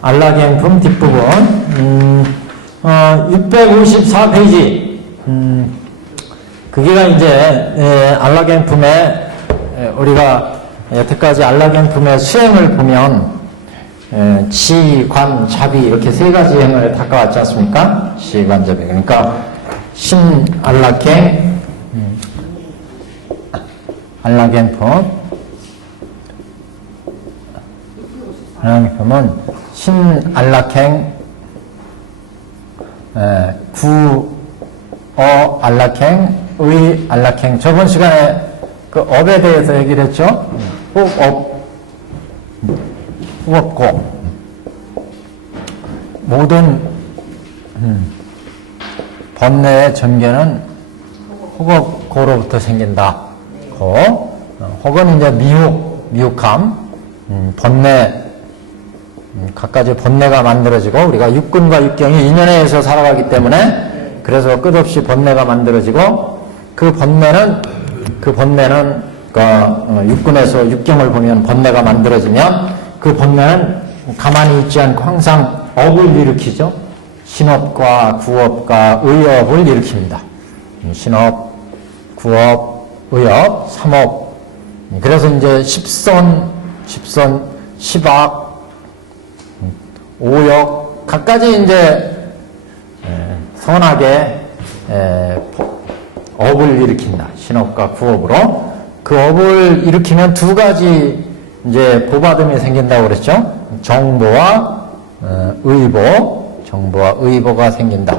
안락행품 뒷부분 654페이지 그게가 이제 안락행품의 우리가 여태까지 안락행품의 수행을 보면 지, 관, 자비 이렇게 세 가지 행을 닦아왔지 않습니까? 지, 관, 자비. 그러니까 신안락행 안락행품 안락행품은 신안락행 구어 안락행 의 안락행. 저번 시간에 그 업에 대해서 얘기를 했죠. 호업고 모든 번뇌의 전개는 호겁고로부터 생긴다. 혹은 이제 미혹함, 번뇌, 갖가지 번뇌가 만들어지고 우리가 육근과 육경이 인연에 의해서 살아가기 때문에 그래서 끝없이 번뇌가 만들어지고 그 번뇌는 육근에서 육경을 보면 번뇌가 만들어지면 그 번뇌는 가만히 있지 않고 항상 업을 일으키죠. 신업과 구업과 의업을 일으킵니다. 신업, 구업, 의업, 삼업. 그래서 이제 십선, 십악, 오역, 각가지 이제 선하게 업을 일으킨다. 신업과 구업으로. 그 업을 일으키면 두 가지 이제 보받음이 생긴다고 그랬죠. 정보와 의보, 정보와 의보가 생긴다.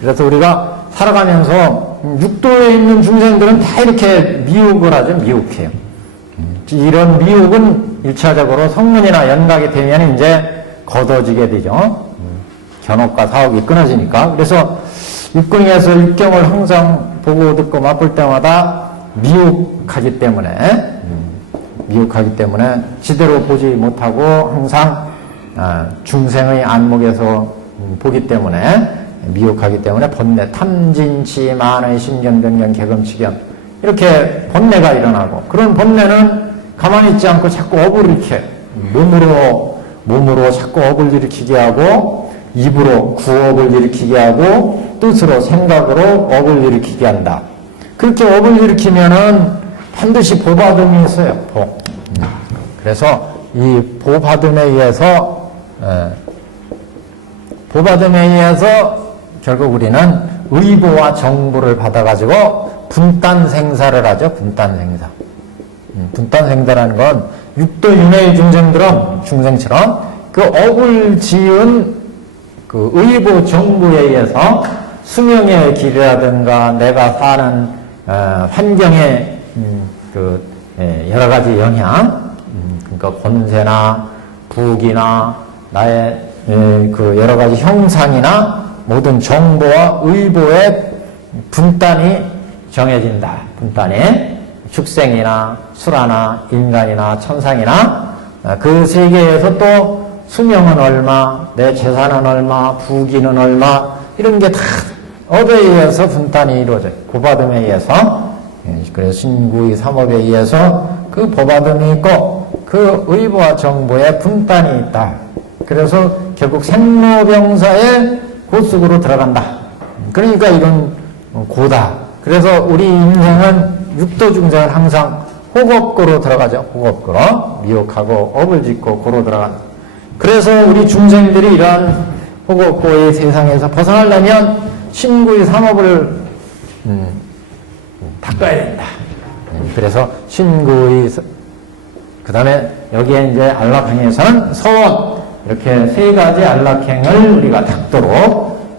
그래서 우리가 살아가면서 육도에 있는 중생들은 다 이렇게 미혹을 하죠. 미혹해요. 이런 미혹은 1차적으로 성문이나 연각이 되면 이제 걷어지게 되죠. 견옥과 사옥이 끊어지니까. 그래서 육근에서 육경을 항상 보고 듣고 맛볼 때마다 미혹하기 때문에 제대로 보지 못하고 항상 중생의 안목에서 보기 때문에 미혹하기 때문에 번뇌, 탐진치, 만의, 심견, 변견, 개검치견 이렇게 번뇌가 일어나고 그런 번뇌는 가만히 있지 않고 자꾸 업을 일으켜 몸으로 자꾸 업을 일으키게 하고 입으로 구업을 일으키게 하고 뜻으로 생각으로 업을 일으키게 한다. 그렇게 업을 일으키면은 반드시 보받음이 있어요. 그래서 이 보받음에 의해서 결국 우리는 의보와 정보를 받아가지고 분단 생사를 하죠. 분단 생사. 분단 생사라는 건 육도 윤회의 중생처럼 그 업을 지은 그 의보 정보에 의해서 수명의 길이라든가 내가 사는 환경의 여러 가지 영향, 그러니까 권세나 부귀나 나의 그 여러 가지 형상이나 모든 정보와 의보의 분단이 정해진다. 분단이 축생이나 수라나 인간이나 천상이나 그 세계에서 또 수명은 얼마, 내 재산은 얼마, 부귀는 얼마 이런 게 다 업에 의해서 분단이 이루어져요. 보받음에 의해서. 그래서 신구의 삼업에 의해서 그 보받음이 있고 그 의보와 정보의 분단이 있다. 그래서 결국 생로병사의 고속으로 들어간다. 그러니까 이건 고다. 그래서 우리 인생은 육도 중생은 항상 호겁고로 들어가죠. 호겁고로 미혹하고 업을 짓고 고로 들어간다. 그래서 우리 중생들이 이러한 호겁고의 세상에서 벗어나려면 신구의 삼업을 닦아야 된다. 그래서 신구의 그 다음에 여기에 이제 안락행에서는 서원 이렇게 세 가지 안락행을 우리가 닦도록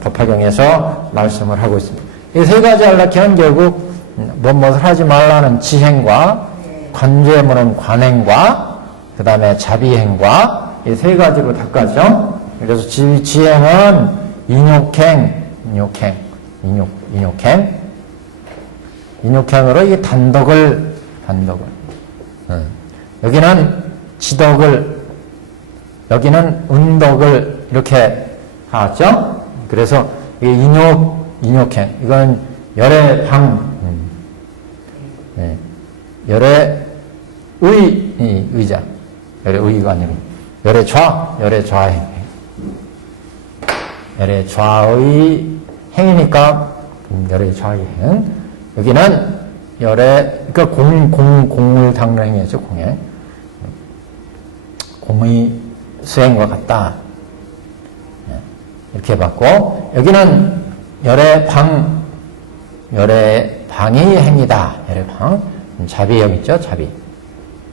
법화경에서 말씀을 하고 있습니다. 이 세 가지 안락행은 결국 무엇을 하지 말라는 지행과 관죄물은 관행과 그 다음에 자비행과 이 세 가지로 닦아죠. 그래서 지행은 인욕행으로 이 단덕을 여기는 지덕을 여기는 은덕을 이렇게 하죠. 그래서 이 인욕행 이건 열애방 열애의 의자 열애의가 아니고 열의 좌행. 열의 좌의 행이니까 열의 좌의 행. 여기는 열의, 그러니까 공을 닦는 행위죠, 공에. 공의 수행과 같다. 이렇게 봤고, 여기는 열의 방의 행위다. 열의 방. 자비형 있죠, 자비.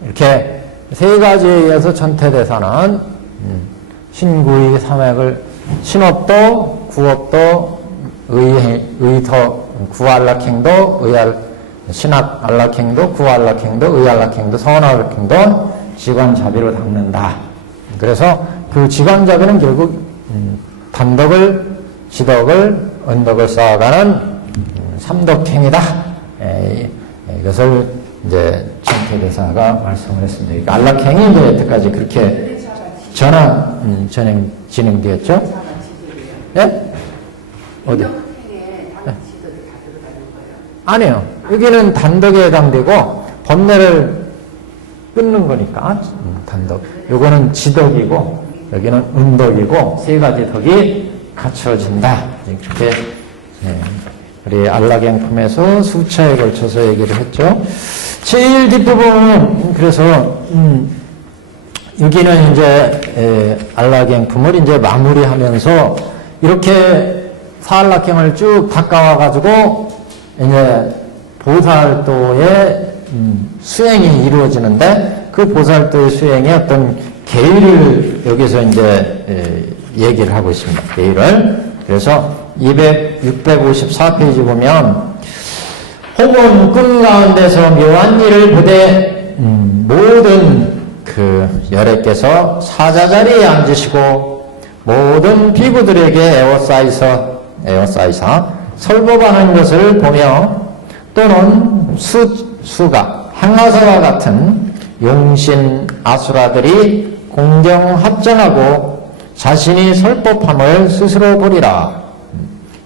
이렇게 세 가지에 의해서 전태대사는 신구의 삼액을 신업도, 구업도, 구안락행도, 신학안락행도, 구안락행도, 의안락행도, 서원안락행도 지관자비로 닦는다. 그래서 그 지관자비는 결국 단덕을, 지덕을, 은덕을 쌓아가는 삼덕행이다. 이것을 이제 천태대사가 말씀을 했습니다. 그러니까 안락행이 이제 여태까지 그렇게 진행되었죠? 예? 어디? 아니요. 여기는 단덕에 해당되고 번뇌를 끊는 거니까 단덕. 요거는 지덕이고 여기는 은덕이고 세 가지 덕이 갖춰진다. 이렇게 우리 안락행품에서 수차에 걸쳐서 얘기를 했죠. 제일 뒷부분은 그래서 여기는 이제 안락행품을 이제 마무리하면서 이렇게 사안락행을 쭉 닦아와 가지고 이제 보살도의 수행이 이루어지는데 그 보살도의 수행의 어떤 계율을 여기서 이제 얘기를 하고 있습니다. 계율을. 그래서 654페이지 보면 혹은 꿈 가운데서 묘한 일을 보되 모든 그 열애께서 사자자리에 앉으시고 모든 비구들에게 에워싸이사 설법하는 것을 보며 또는 수가 항아서와 같은 용신 아수라들이 공경합전하고 자신이 설법함을 스스로 보리라.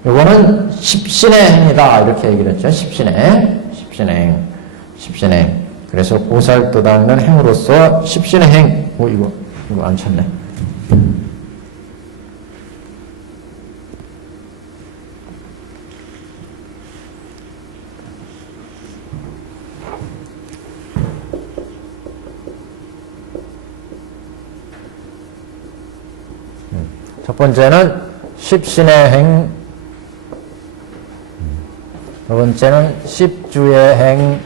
이거는 십신의 행이다 이렇게 얘기를 했죠. 십신행. 그래서 보살도 닦는 행으로서 십신의 행. 이거 안 쳤네. 첫 번째는 십신의 행, 두 번째는 십주의 행,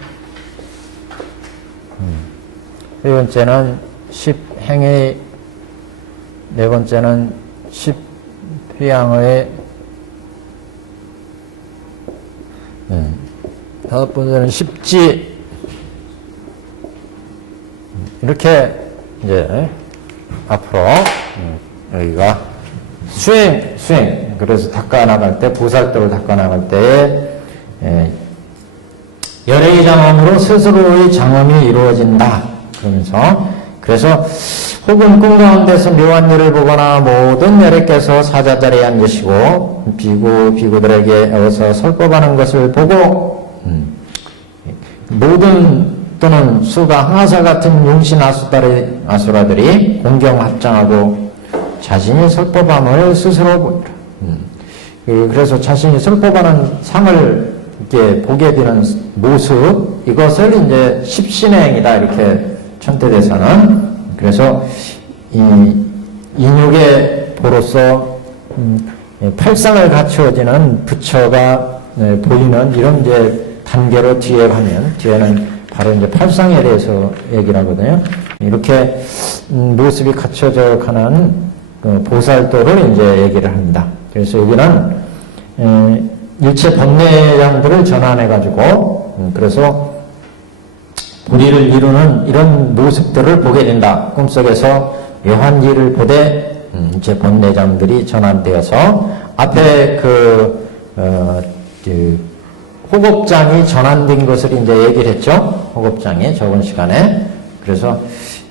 세 번째는 십행의, 네 번째는 십휘양의, 다섯 번째는 십지. 이렇게 이제 앞으로 여기가 수행. 그래서 닦아나갈 때, 보살도를 닦아나갈 때에 열애의 장엄으로 스스로의 장엄이 이루어진다. 그러면서 그래서 혹은 꿈 가운데서 묘한 일을 보거나 모든 열애께서 사자자리에 앉으시고 비구들에게 에워서 설법하는 것을 보고 모든 또는 수가 항아사 같은 용신 아수라들이 공경합장하고 자신이 설법함을 스스로 보이라. 그래서 자신이 설법하는 상을 이렇게 보게 되는 모습, 이것을 이제 십신행이다 이렇게 천태대사는. 그래서 이 인욕의 보로서 팔상을 갖추어지는 부처가 보이는 이런 이제 단계로 뒤에 가면, 뒤에는 바로 이제 팔상에 대해서 얘기를 하거든요. 이렇게 모습이 갖춰져 가는 보살도를 이제 얘기를 합니다. 그래서 여기는 일체 번뇌장들을 전환해가지고 그래서 불의를 이루는 이런 모습들을 보게 된다. 꿈속에서 묘한 일을 보되 이제 번뇌장들이 전환되어서 앞에 그 호겁장이 전환된 것을 이제 얘기를 했죠. 호겁장이 적은 시간에. 그래서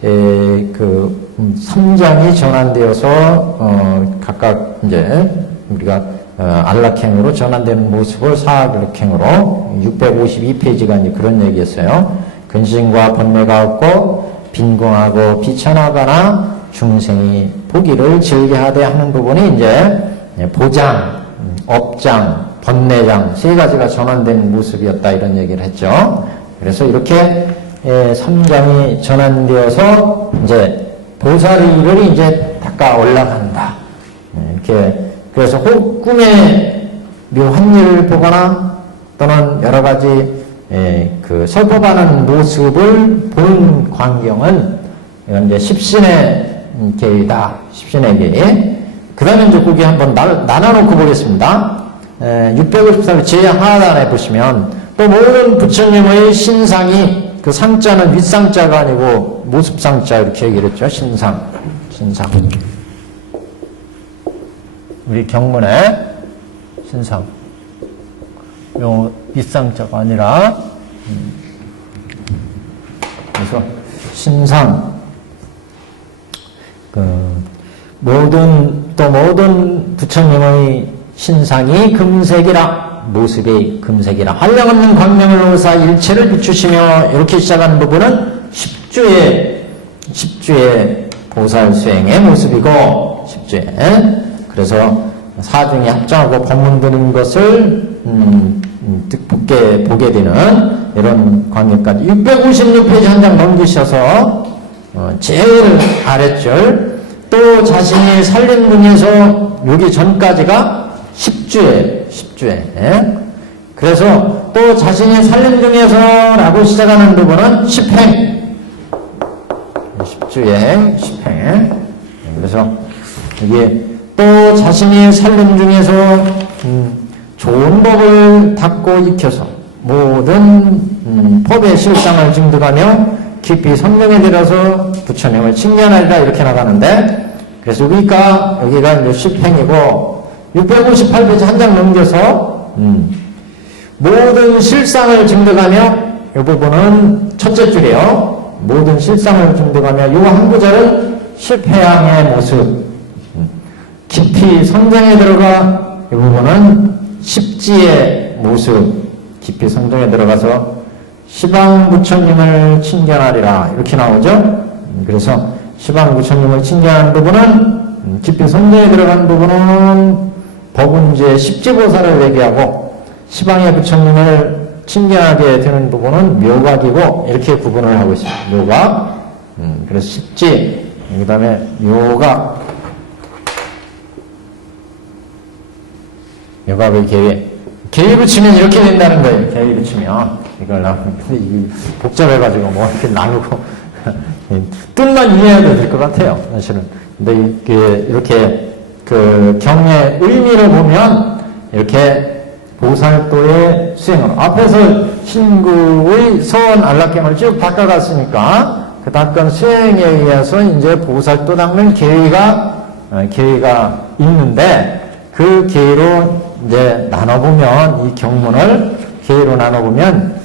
그 3장이 전환되어서 각각 이제 우리가 안락행으로 전환되는 모습을 사악력행으로 652페이지가 이제 그런 얘기였어요. 근심과 번뇌가 없고 빈궁하고 비천하거나 중생이 보기를 즐겨하되 하는 부분이 이제 보장, 업장, 번뇌장 세 가지가 전환된 모습이었다 이런 얘기를 했죠. 그래서 이렇게 3장이 전환되어서 이제 보살이를 이제 닦아 올라간다. 이렇게 그래서 혹 꿈에 묘한 일을 보거나 또는 여러 가지 그 설법하는 모습을 본 광경은 이건 이제 십신의 계위다. 십신의 계위. 그 다음에 이제 거기 한번 나눠놓고 보겠습니다. 654회 제 하단에 보시면 또 모든 부처님의 신상이 그 상자는 윗상자가 아니고 모습상자 이렇게 얘기를 했죠. 신상. 우리 경문에 신상. 요 윗상자가 아니라 그래서 신상 모든 부처님의 신상이 금색이라 모습이 금색이라 한량없는 광명을 놓으사 일체를 비추시며 이렇게 시작하는 부분은 10주의 보살 수행의 모습이고 10주에 그래서 사중에 합장하고 법문드린 것을 보게 되는 이런 관계까지 656페이지 한 장 넘기셔서 제일 아랫줄 또 자신이 살림 중에서 여기 전까지가 10주에 그래서 또 자신이 살림 중에서 라고 시작하는 부분은 10행 10주행 그래서 이게 또 자신이 살림 중에서 좋은 법을 닦고 익혀서 모든 법의 실상을 증득하며 깊이 성령에 들어서 부처님을 칭찬하리라 이렇게 나가는데 그래서 여기가 이제 10행이고 658페이지 한 장 넘겨서 모든 실상을 증득하며 이 부분은 첫째 줄이에요. 모든 실상을 증득하며 이 한 구절은 10회양의 모습 깊이 성장에 들어가 이 부분은 십지의 모습 깊이 성장에 들어가서 시방 부처님을 칭견하리라 이렇게 나오죠. 그래서 시방 부처님을 칭견하는 부분은 깊이 성장에 들어간 부분은 법운제 십지보살을 얘기하고 시방의 부처님을 칭견하게 되는 부분은 묘각이고 이렇게 구분을 하고 있습니다. 묘각 그래서 십지 그 다음에 묘각의 계위 붙이면 이렇게 된다는 거예요. 계위 붙이면 이걸 근데 이게 복잡해가지고 뭐 이렇게 나누고 뜻만 이해해야 될 것 같아요. 사실은. 근데 이렇게 그 경의 의미를 보면 이렇게 보살도의 수행으로 앞에서 신구의 서원 안락경을 쭉 닦아갔으니까 그 닦은 수행에 의해서 이제 보살도 닦는 계위가 있는데 그 계위로 이제 나눠보면 이 경문을 계위로 나눠보면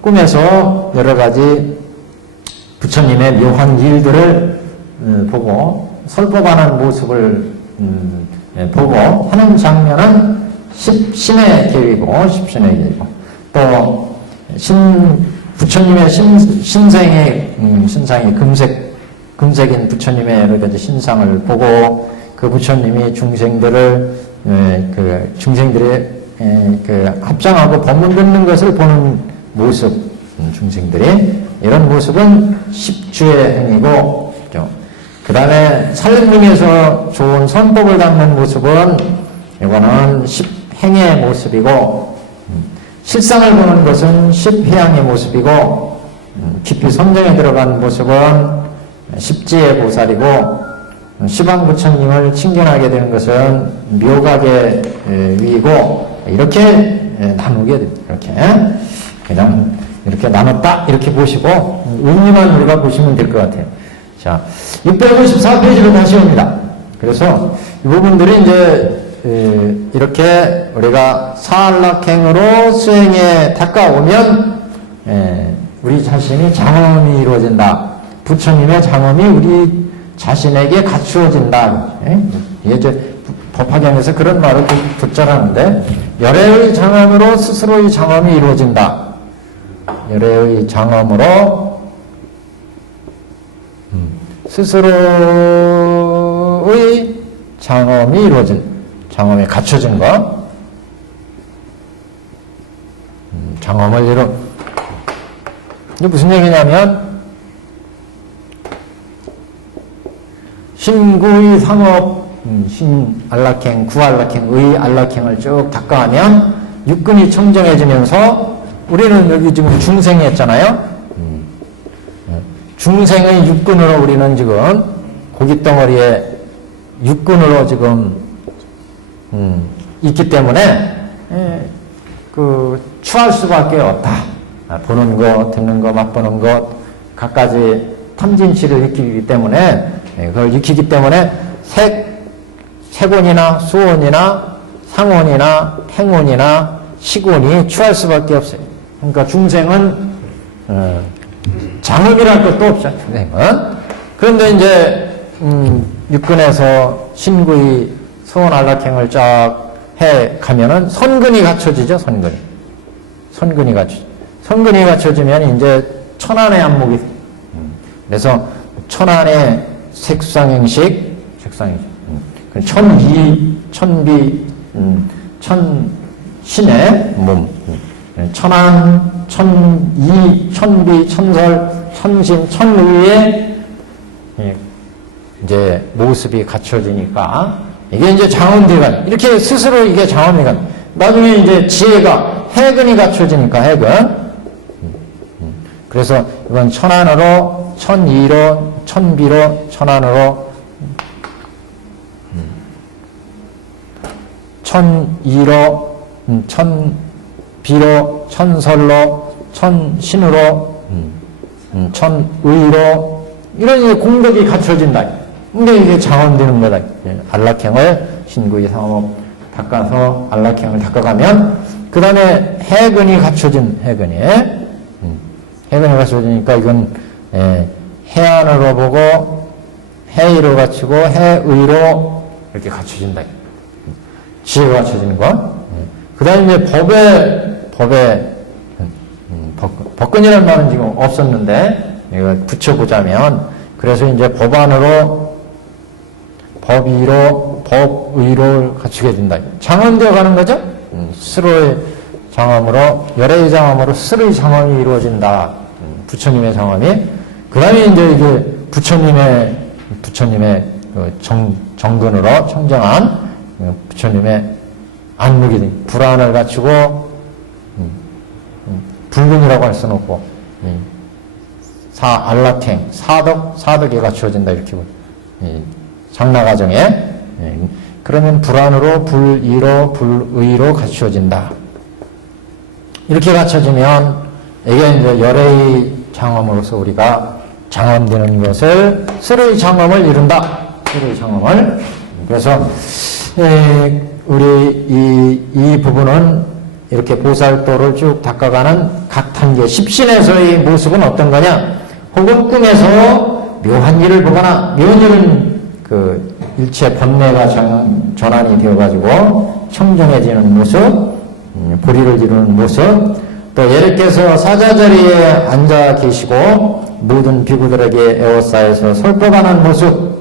꿈에서 여러 가지 부처님의 묘한 일들을 보고 설법하는 모습을 보고 하는 장면은 십신의 계위고 십신의 계위고 또 부처님의 신상이 금색인 부처님의 여러 가지 신상을 보고 그 부처님이 중생들의 합장하고 법문 듣는 것을 보는 모습, 중생들이 이런 모습은 십주의 행위고, 그 다음에 살림 중에서 좋은 선법을 닦는 모습은 이거는 십행의 모습이고, 실상을 보는 것은 십회양의 모습이고, 깊이 성정에 들어간 모습은 십지의 보살이고, 시방 부처님을 칭견하게 되는 것은 묘각의 위이고 이렇게 나누게 됩니다. 이렇게 그냥 이렇게 나눴다 이렇게 보시고 의미만 우리가 보시면 될 것 같아요. 자, 654페이지로 다시 옵니다. 그래서 이 부분들이 이제 이렇게 우리가 사안락행으로 수행에 닦아오면 우리 자신이 장엄이 이루어진다. 부처님의 장엄이 우리 자신에게 갖추어진다. 이게 이제 법화경에서 그런 말을 듣자라는데 열애의 장엄으로 스스로의 장엄이 이루어진다. 열애의 장엄으로 스스로의 장엄이 이루어진, 장엄이 갖춰진 것. 장엄을 이게 무슨 얘기냐면, 신구의 상업, 신안락행, 구안락행, 의안락행을 쭉 닦아가면 육근이 청정해지면서 우리는 여기 지금 중생이었잖아요. 중생의 육근으로 우리는 지금 고깃덩어리에 육근으로 지금 있기 때문에 추할 수밖에 없다. 보는 것, 듣는 것, 맛보는 것, 갖가지 탐진치를 익히기 때문에, 그걸 익히기 때문에 색온이나 수온이나 상온이나 행온이나 식온이 추할 수밖에 없어요. 그러니까 중생은 장엄이랄 것도 없죠. 중생은. 그런데 이제 육근에서 신구의 소원 안락행을 쫙 해 가면은 선근이 갖춰지죠. 선근이 갖춰지면 이제 천안의 안목이, 그래서 천안의 색상행식, 천비, 천신의 몸, 천안, 천이, 천비, 천설, 천신, 천의의 이제 모습이 갖춰지니까 이게 이제 장엄대간, 이렇게 스스로 이게 장엄대간. 나중에 이제 지혜가, 해근이 갖춰지니까 해근. 그래서 이건 천안으로, 천이로, 천비로, 천안으로, 천이로, 천비로, 천설로, 천신으로, 천의로, 이런 이제 공덕이 갖춰진다. 근데 이게 장엄되는 거다. 안락행을 신구의 상업 닦아서 안락행을 닦아가면, 그 다음에 해근이 갖춰진, 해근이 갖춰지니까 이건 해안으로 보고 해의로 갖추고 해의로 이렇게 갖춰진다. 지혜가 갖춰지는 거. 그 다음에 이제 법에 법근이라는 말은 지금 없었는데 이걸 붙여보자면, 그래서 이제 법안으로 법의로 갖추게 된다. 장엄되어 가는 거죠. 스스로의 장엄으로, 열애의 장엄으로 스스로의 장엄이 이루어진다. 부처님의 장엄이. 그 다음에 이제 이게 부처님의 정근으로 청정한 부처님의 안목이, 불안을 갖추고, 불근이라고 할 수는 없고, 안락행, 사덕이 갖추어진다. 이렇게 장라가정에. 그러면 불안으로, 불의로, 불의로 갖추어진다. 이렇게 갖춰지면 이게 이제 열애의 장엄으로서 우리가 장엄되는 것을, 스스로의 장엄을 이룬다. 스스로의 장엄을. 그래서 우리 이 부분은 이렇게 보살도를 쭉 닦아가는 각 단계, 십신에서의 모습은 어떤 거냐? 혹은 꿈에서 묘한 일을 보거나, 묘한 일은 그 일체 번뇌가 전환이 되어가지고 청정해지는 모습, 보리를 이루는 모습, 또 예를 들어서 사자자리에 앉아 계시고 모든 비구들에게 에워싸여서 설법하는 모습,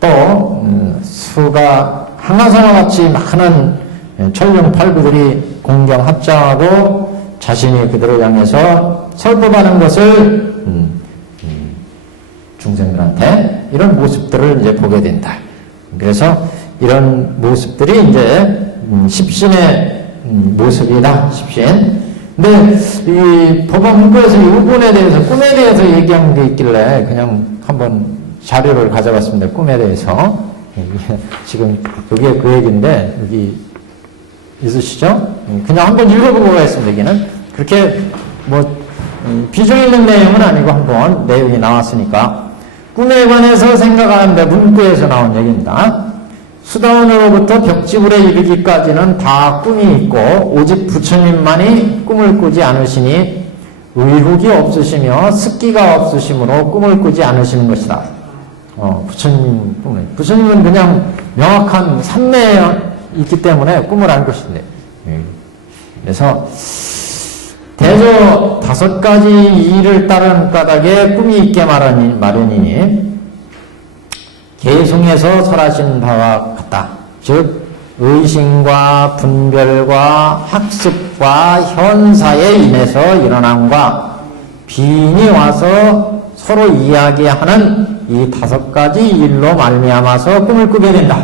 또 수가 항아사와 같이 많은 천룡팔구들이 공경 합장하고 자신이 그들을 향해서 설법하는 것을 중생들한테 이런 모습들을 이제 보게 된다. 그래서 이런 모습들이 이제 십신의 모습이다. 십신. 근데 이 법원 문구에서 이 부분에 대해서, 꿈에 대해서 얘기한 게 있길래 그냥 한번 자료를 가져봤습니다. 꿈에 대해서. 지금 여기에 그 얘기인데 여기 있으시죠? 그냥 한번 읽어보고 가겠습니다. 여기는 그렇게 비중 있는 내용은 아니고 한번 내용이 나왔으니까. 꿈에 관해서 생각하는데 문구에서 나온 얘기입니다. 수다원으로부터 벽지불에 이르기까지는 다 꿈이 있고 오직 부처님만이 꿈을 꾸지 않으시니 의혹이 없으시며 습기가 없으시므로 꿈을 꾸지 않으시는 것이다. 부처님은 그냥 명확한 삼매에 있기 때문에 꿈을 안 것인데. 그래서 대조 5가지 일을 따른 까닭에 꿈이 있게 마련이니 계승해서 설하신 바와 같다. 즉 의심과 분별과 학습과 현사에 인해서 일어남과 비인이 와서 서로 이야기하는 이 5가지 일로 말미암아서 꿈을 꾸게 된다.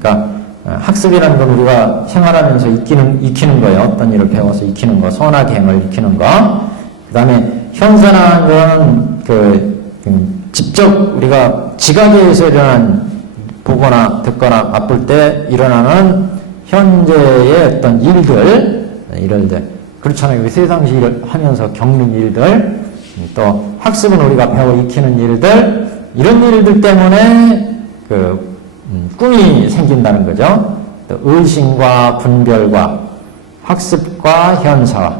그러니까 학습이라는 건 우리가 생활하면서 익히는 거예요. 어떤 일을 배워서 익히는 거, 선악 행을 익히는 거. 그 다음에 현사라는 건 직접 우리가 지각에서 일어난 보거나 듣거나 맛볼 때 일어나는 현재의 어떤 일들, 그렇잖아요. 우리 세상시 일을 하면서 겪는 일들, 또 학습은 우리가 배워 익히는 일들, 이런 일들 때문에 꿈이 생긴다는 거죠. 또 의심과 분별과 학습과 현사,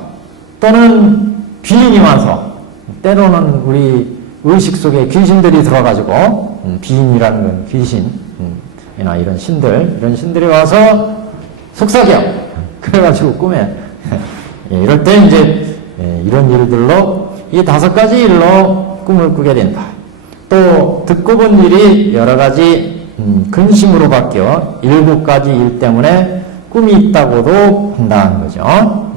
또는 비인이 와서, 때로는 우리 의식 속에 귀신들이 들어가지고, 비인이라는 건 귀신이나 이런 신들이 와서 속삭여. 그래가지고 꿈에, 이럴 때 이제, 이런 일들로, 이 5가지 일로 꿈을 꾸게 된다. 또, 듣고 본 일이 여러 가지, 근심으로 바뀌어 7가지 일 때문에 꿈이 있다고도 한다는 거죠.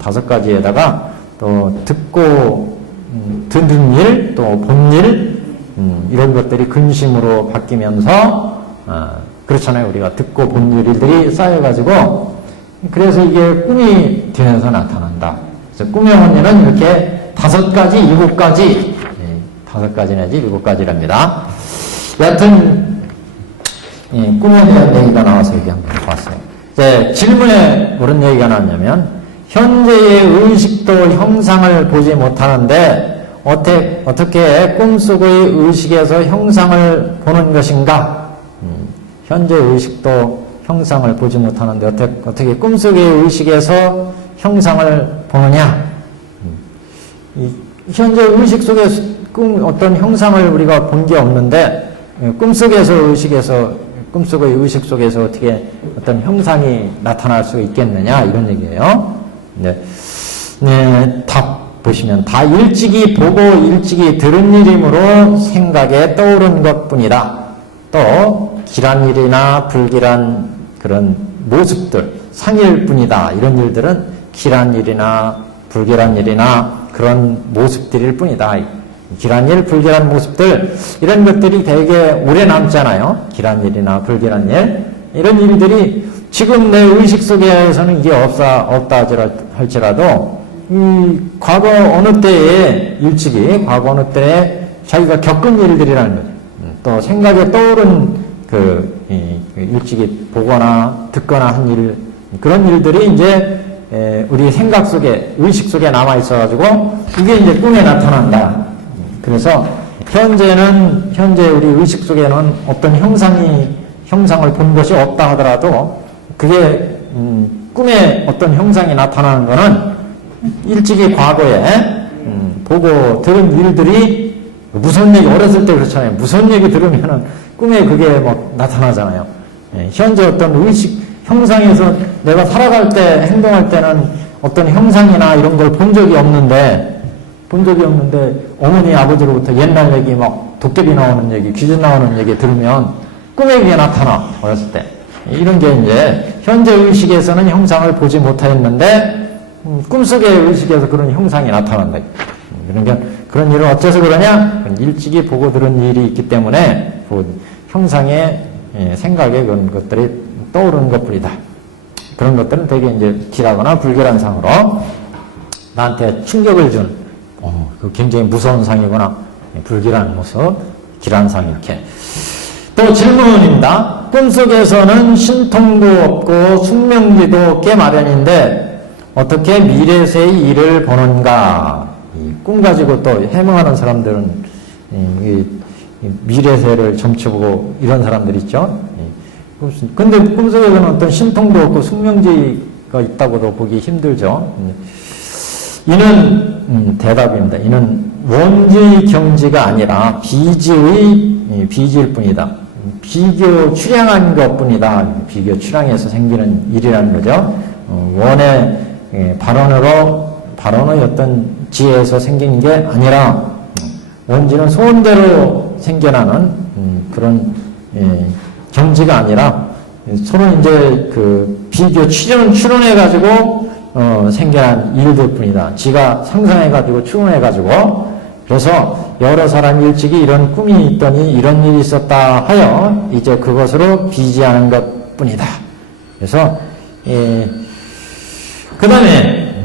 5가지에다가 또 듣고, 듣는 일, 또 본 일, 이런 것들이 근심으로 바뀌면서, 그렇잖아요. 우리가 듣고 본 일들이 쌓여가지고, 그래서 이게 꿈이 되면서 나타난다. 그래서 꿈의 원리는 이렇게 5가지, 7가지, 5가지 내지 7가지랍니다. 여하튼, 꿈에 대한 얘기가 나와서 얘기 한번 봤어요. 이제 질문에 무슨 얘기가 나왔냐면, 현재의 의식도 형상을 보지 못하는데 어떻게 꿈속의 의식에서 형상을 보는 것인가? 현재 의식도 형상을 보지 못하는데 어떻게 꿈속의 의식에서 형상을 보느냐? 현재 의식 속에서 어떤 형상을 우리가 본 게 없는데 꿈속의 의식 속에서 어떻게 어떤 형상이 나타날 수 있겠느냐? 이런 얘기예요. 답 보시면 다 일찍이 보고 일찍이 들은 일이므로 생각에 떠오른 것뿐이다. 또 기란일이나 불기란 그런 모습들, 상일 뿐이다. 이런 일들은 기란일이나 불기란일이나 그런 모습들일 뿐이다. 기란일, 불기란 모습들 이런 것들이 되게 오래 남잖아요. 기란일이나 불기란일 이런 일들이 지금 내 의식 속에서는 이게 없다 할지라도 이 과거 어느 때에 일찍이 과거 어느 때에 자기가 겪은 일들이라는 거죠. 또 생각에 떠오른 일찍이 보거나 듣거나 한 일 그런 일들이 이제 우리 생각 속에 의식 속에 남아 있어가지고 이게 이제 꿈에 나타난다. 그래서 현재 우리 의식 속에는 어떤 형상을 본 것이 없다 하더라도 그게 꿈에 어떤 형상이 나타나는 것은 일찍이 과거에 보고 들은 일들이 무서운 얘기 어렸을 때 그렇잖아요. 무서운 얘기 들으면은 꿈에 그게 막 나타나잖아요. 현재 어떤 의식 형상에서 내가 살아갈 때 행동할 때는 어떤 형상이나 이런 걸 본 적이 없는데 어머니 아버지로부터 옛날 얘기 막 도깨비 나오는 얘기 귀신 나오는 얘기 들으면 꿈에 그게 나타나 어렸을 때. 이런 게 이제 현재 의식에서는 형상을 보지 못하였는데 꿈속의 의식에서 그런 형상이 나타난다. 그러니까 그런 일은 어째서 그러냐? 일찍이 보고 들은 일이 있기 때문에 형상의 생각에 그런 것들이 떠오르는 것뿐이다. 그런 것들은 되게 이제 기라거나 불길한 상으로 나한테 충격을 준 그 굉장히 무서운 상이구나. 불길한 모습, 길한 상 이렇게. 또 질문입니다. 꿈속에서는 신통도 없고 숙명지도 꽤 마련인데 어떻게 미래세의 일을 보는가? 꿈 가지고 또 해몽하는 사람들은 미래세를 점쳐보고 이런 사람들 있죠. 근데 꿈속에서는 어떤 신통도 없고 숙명지가 있다고도 보기 힘들죠. 이는 대답입니다. 이는 원지의 경지가 아니라 비지일 뿐이다. 비교 출양한 것뿐이다. 비교 출양해서 생기는 일이라는 거죠. 원의 발언의 어떤 지혜에서 생긴 게 아니라 원지는 소원대로 생겨나는 그런 경지가 아니라 서로 이제 그 비교 추론해가지고 생겨난 일들 뿐이다. 지가 상상해가지고 추론해가지고 그래서 여러 사람이 일찍이 이런 꿈이 있더니 이런 일이 있었다 하여 이제 그것으로 비지하는 것 뿐이다. 그래서 그 다음에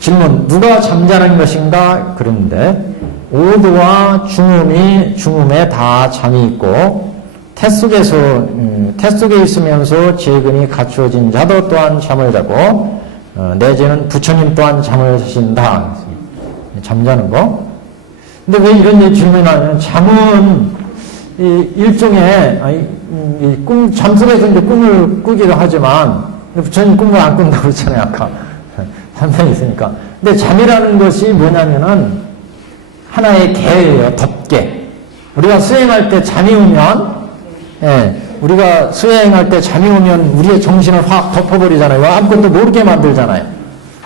질문 누가 잠자는 것인가 그런데 오도와 중음에 다 잠이 있고 태 속에 있으면서 재근이 갖추어진 자도 또한 잠을 자고 내지는 부처님 또한 잠을 자신다. 잠자는 거. 근데 왜 이런 질문이 나냐면 잠은 일종의 잠속에서 이제 꿈을 꾸기도 하지만 부처님 꿈을 안 꾼다고 그랬잖아요. 아까 한편이 있으니까. 근데 잠이라는 것이 뭐냐면은 하나의 개예요. 덮개. 우리가 수행할 때 잠이 오면 우리가 수행할 때 잠이 오면 우리의 정신을 확 덮어버리잖아요. 아무것도 모르게 만들잖아요.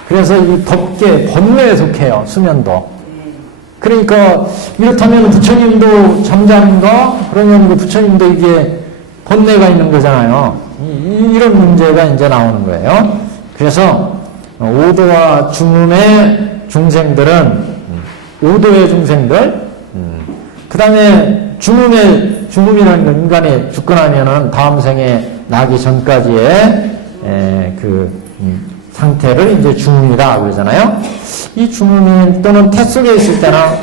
그래서 이 덮개, 번뇌에 속해요. 수면도. 그러니까 이렇다면 부처님도 잠자는가? 그러면 그 부처님도 이게 번뇌가 있는 거잖아요. 이런 문제가 이제 나오는 거예요. 그래서 오도와 중음의 중생들은 오도의 중생들, 그 다음에 중음이라는 건 인간이 죽고 나면은 다음 생에 나기 전까지의 상태를 이제 중음이다 그러잖아요. 이 중음이 또는 태 속에 있을 때나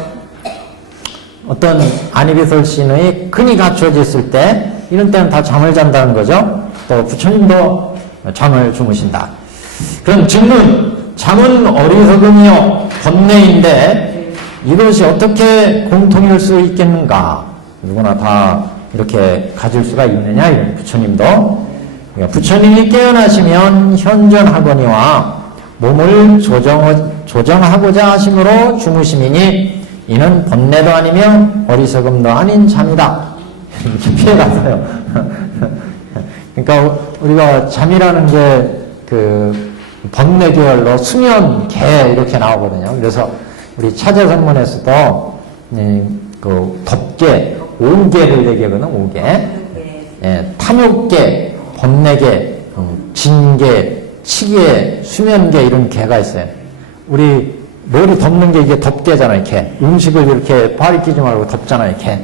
어떤 안이비설신의 근이 갖춰졌을 때 이런 때는 다 잠을 잔다는 거죠. 또 부처님도 잠을 주무신다. 그럼 질문, 잠은 어리석음이요 번뇌인데 이것이 어떻게 공통일 수 있겠는가? 누구나 다 이렇게 가질 수가 있느냐? 이런 부처님도. 부처님이 깨어나시면 현전하거니와 몸을 조정하고자 하심으로 주무심이니 이는 번뇌도 아니며 어리석음도 아닌 잠이다. 이렇게 피해갔어요. 그러니까 우리가 잠이라는 게 그 번뇌 계열로 수면, 개 이렇게 나오거든요. 그래서 우리 차제선문에서도 그 덮개, 오개를 얘기하거든. 오개, 탐욕개, 번뇌개, 진개, 치개, 수면개 이런 개가 있어요. 우리 머리 덮는 게 이게 덮개잖아요. 개. 음식을 이렇게 발이 끼지 말고 덮잖아요. 개.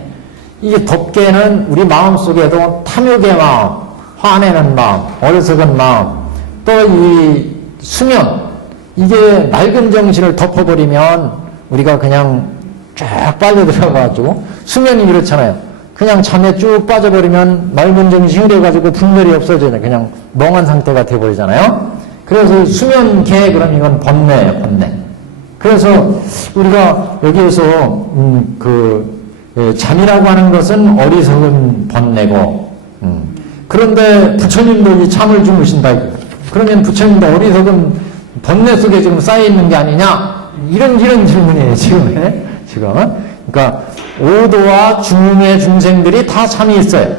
이게 덮개는 우리 마음 속에도 탐욕의 마음, 화내는 마음, 어리석은 마음, 또 이 수면, 이게 맑은 정신을 덮어버리면 우리가 그냥 쫙 빠져들어가지고 수면이 이렇잖아요. 그냥 잠에 쭉 빠져버리면 맑은 정신이 돼가지고 분별이 없어져요. 그냥 멍한 상태가 돼버리잖아요. 그래서 수면계 그럼 이건 번뇌예요. 번뇌. 그래서 우리가 여기에서 잠이라고 하는 것은 어리석은 번뇌고 그런데 부처님도 이 잠을 주무신다. 그러면 부처님도 어리석은 번뇌 속에 지금 쌓여있는 게 아니냐? 이런 질문이에요. 지금. 그러니까 오도와 중의 중생들이 다 잠이 있어요.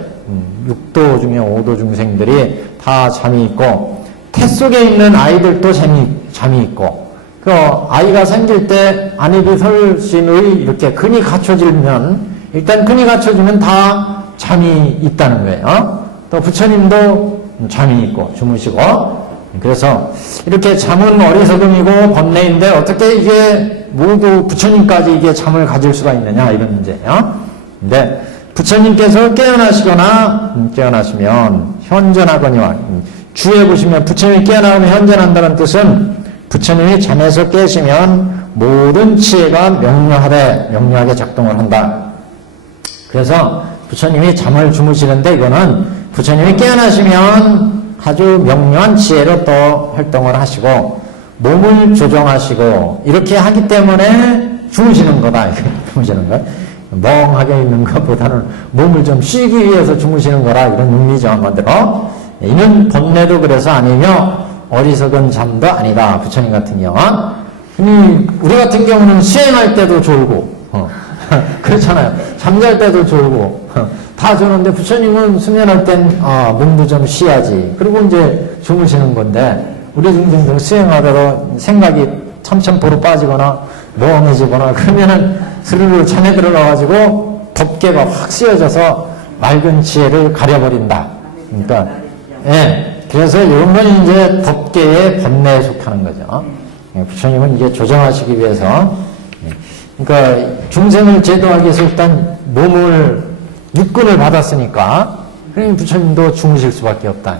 6도 중에 5도 중생들이 다 잠이 있고 태 속에 있는 아이들도 잠이 있고 그 아이가 생길 때 안이비설신의 이렇게 근이 갖춰지면 일단 근이 갖춰지면 다 잠이 있다는 거예요. 또 부처님도 잠이 있고 주무시고 그래서 이렇게 잠은 어리석음이고 번뇌인데 어떻게 이게 모두 부처님까지 이게 잠을 가질 수가 있느냐 이런 문제예요. 근데 부처님께서 깨어나시면 현전하거니와 주에 보시면 부처님이 깨어나면 현전한다는 뜻은 부처님이 잠에서 깨시면 모든 치해가 명료하게 작동을 한다. 그래서 부처님이 잠을 주무시는데 이거는 부처님이 깨어나시면 아주 명료한 지혜로 또 활동을 하시고 몸을 조정하시고 이렇게 하기 때문에 주무시는 거다. 주무시는 거. 멍하게 있는 것보다는 몸을 좀 쉬기 위해서 주무시는 거라 이런 의미죠. 한마디로. 이는 번뇌도 그래서 아니며 어리석은 잠도 아니다. 부처님 같은 경우는. 우리 같은 경우는 수행할 때도 졸고 그렇잖아요. 잠잘 때도 졸고 다 저는데 부처님은 수면할 땐 몸도 좀 쉬어야지. 그리고 이제 주무시는 건데 우리 중생들은 수행하다가 생각이 참참포로 빠지거나 멍해지거나 그러면은 스르르 잠에 들어가가지고 덮개가 확 씌워져서 맑은 지혜를 가려버린다. 그러니까, 예. 그래서 이런 건 이제 법계의 번뇌에 속하는 거죠. 부처님은 이제 조정하시기 위해서, 그러니까 중생을 제도하기 위해서 일단 몸을, 육근을 받았으니까, 그러니 부처님도 주무실 수밖에 없다.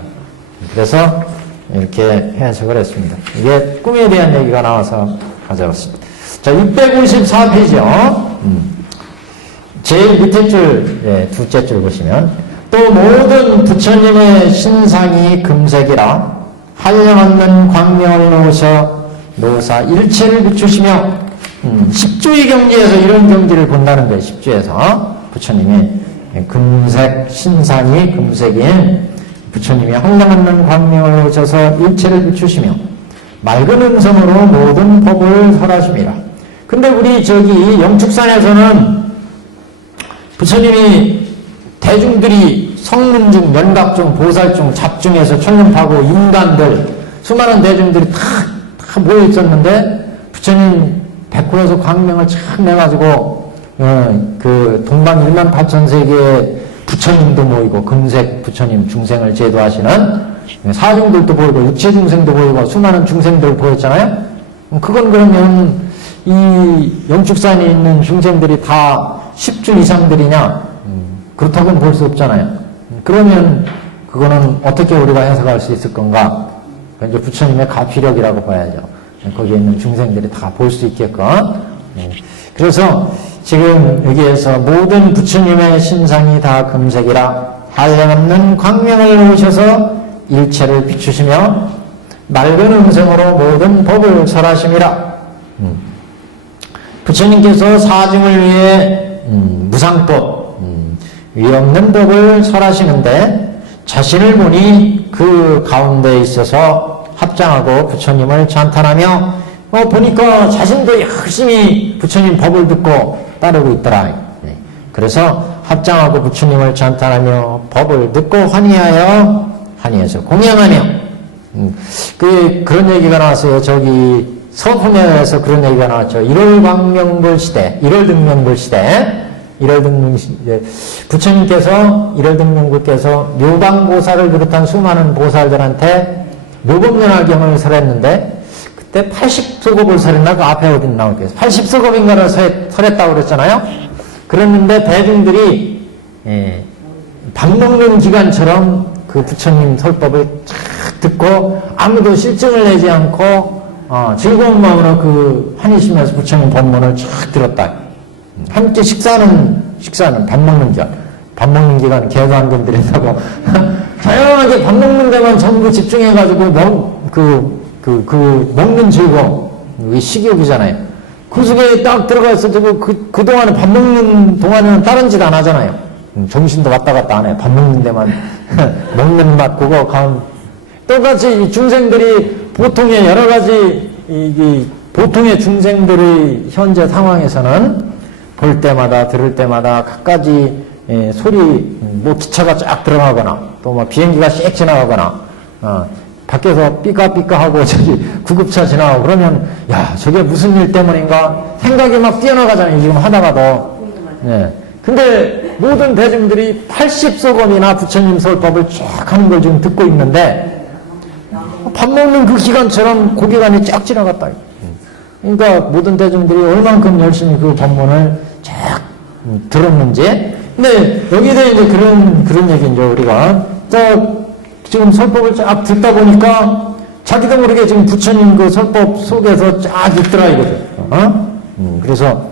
그래서 이렇게 해석을 했습니다. 이게 꿈에 대한 얘기가 나와서 가져왔습니다. 자, 654페이지요. 제일 밑에 줄, 예, 둘째 줄 보시면, 또 모든 부처님의 신상이 금색이라 한량없는 광명을 놓으셔 노사 일체를 비추시며, 10주의 경지에서 이런 경지를 본다는 거예요. 10주에서 부처님이 금색 신상이 금색인 부처님이 한량없는 광명을 놓으셔서 일체를 비추시며 맑은 음성으로 모든 법을 설하심이라. 근데 우리 저기 영축산에서는 부처님이 대중들이 성문중, 면각중, 보살중, 잡중에서 천륜파고 인간들 수많은 대중들이 다 모여 있었는데 부처님 백호에서 광명을 참 내가지고 그 동방 1만 8천 세계의 부처님도 모이고 금색 부처님 중생을 제도하시는 사중들도 보이고 육체 중생도 보이고 수많은 중생들 보였잖아요. 그건 그러면 이 영축산에 있는 중생들이 다 10주 이상들이냐? 그렇다고는 볼 수 없잖아요. 그러면 그거는 어떻게 우리가 해석할 수 있을 건가? 이제 부처님의 가피력이라고 봐야죠. 거기에 있는 중생들이 다 볼 수 있게끔. 그래서 지금 여기에서 모든 부처님의 신상이 다 금색이라 한량없는 광명을 놓으셔서 일체를 비추시며 맑은 음성으로 모든 법을 설하심이라. 부처님께서 사증을 위해 무상법, 위없는 법을 설하시는데 자신을 보니 그 가운데 있어서 합장하고 부처님을 찬탄하며 보니까 자신도 열심히 부처님 법을 듣고 따르고 있더라. 그래서 합장하고 부처님을 찬탄하며 법을 듣고 환희해서 공양하며 그런 얘기가 나왔어요. 저기 서품에서 그런 얘기가 나왔죠. 1월 광명불 시대, 1월 등명불 시대, 1월 등명 시대, 부처님께서 1월 등명불께서 묘방보살을 비롯한 수많은 보살들한테 묘법연화경을 설했는데 그때 80서겁을 설했나? 그 앞에 어디 나올게요. 80서겁인가를 설했다고 그랬잖아요. 그랬는데 대중들이 밥 먹는 기간처럼 그 부처님 설법을 쫙 듣고 아무도 실증을 내지 않고 즐거운 마음으로 그 한이시면서 부처님 법문을 쫙 들었다. 함께 식사는 밥 먹는 기간. 밥 먹는 기간 개도 안 건드린다고 다양하게 밥 먹는 데만 전부 집중해가지고 먹는 즐거움. 이게 식욕이잖아요. 그 속에 딱 들어가서 그동안에 밥 먹는 동안에는 다른 짓 안 하잖아요. 정신도 왔다 갔다 안 해요. 밥 먹는 데만 먹는 맛 그거 가운 똑같이 중생들이 보통의 여러 가지 보통의 중생들의 현재 상황에서는 볼 때마다 들을 때마다 갖가지 소리 뭐 기차가 쫙 들어가거나 또 막 비행기가 씩 지나가거나 밖에서 삐까삐까하고 저기 구급차 지나가고 그러면 야 저게 무슨 일 때문인가 생각이 막 뛰어나가잖아요. 지금 하다가도. 근데 모든 대중들이 80서검이나 부처님 설법을 쫙 하는 걸 지금 듣고 있는데 밥 먹는 그 기간처럼 그 기간이 쫙 지나갔다. 그러니까 모든 대중들이 얼만큼 열심히 그 법문을 쫙 들었는지. 근데 여기에 이제 그런 얘기죠. 우리가 지금 설법을 쫙 듣다 보니까 자기도 모르게 지금 부처님 그 설법 속에서 쫙 있더라 이거죠. 그래서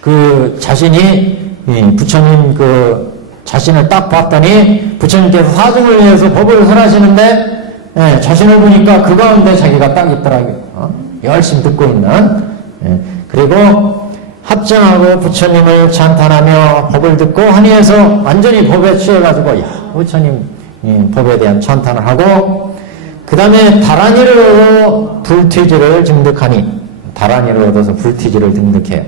그 자신이 부처님 그 자신을 딱 봤더니 부처님께서 사증을 위해서 법을 설하시는데 자신을 보니까 그 가운데 자기가 딱 있더라고요. 열심히 듣고 있는. 그리고 합정하고 부처님을 찬탄하며 법을 듣고 환희해서 완전히 법에 취해가지고 야 부처님 법에 대한 찬탄을 하고 그 다음에 다란이를 얻어 불티지를 증득하니 다란이를 얻어서 불티지를 증득해요.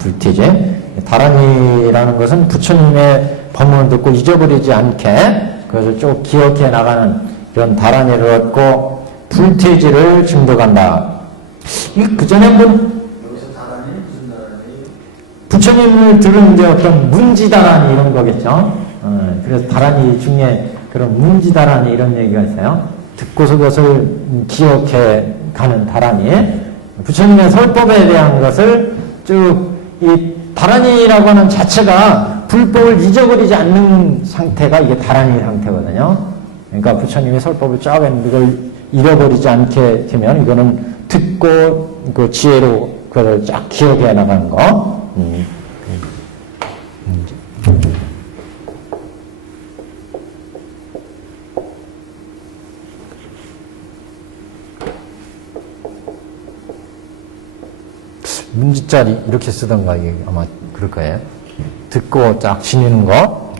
불티지. 다란이라는 것은 부처님의 법문을 듣고 잊어버리지 않게 그래서 쭉 기억해 나가는 이런 다란이를 얻고 불티지를 증득한다. 그 전에 한번 부처님을 들은 이제 어떤 문지다라니 이런 거겠죠. 그래서 다라니 중에 그런 문지다라니 이런 얘기가 있어요. 듣고서 그것을 기억해 가는 다라니. 부처님의 설법에 대한 것을 쭉 이 다라니라고 하는 자체가 불법을 잊어버리지 않는 상태가 이게 다라니 상태거든요. 그러니까 부처님의 설법을 쫙 했는데 그걸 잃어버리지 않게 되면 이거는 듣고 그 지혜로 그걸 쫙 기억해 나가는 거. 문지짜리 이렇게 쓰던가 이게 아마 그럴 거예요. 듣고 쫙 지니는 거.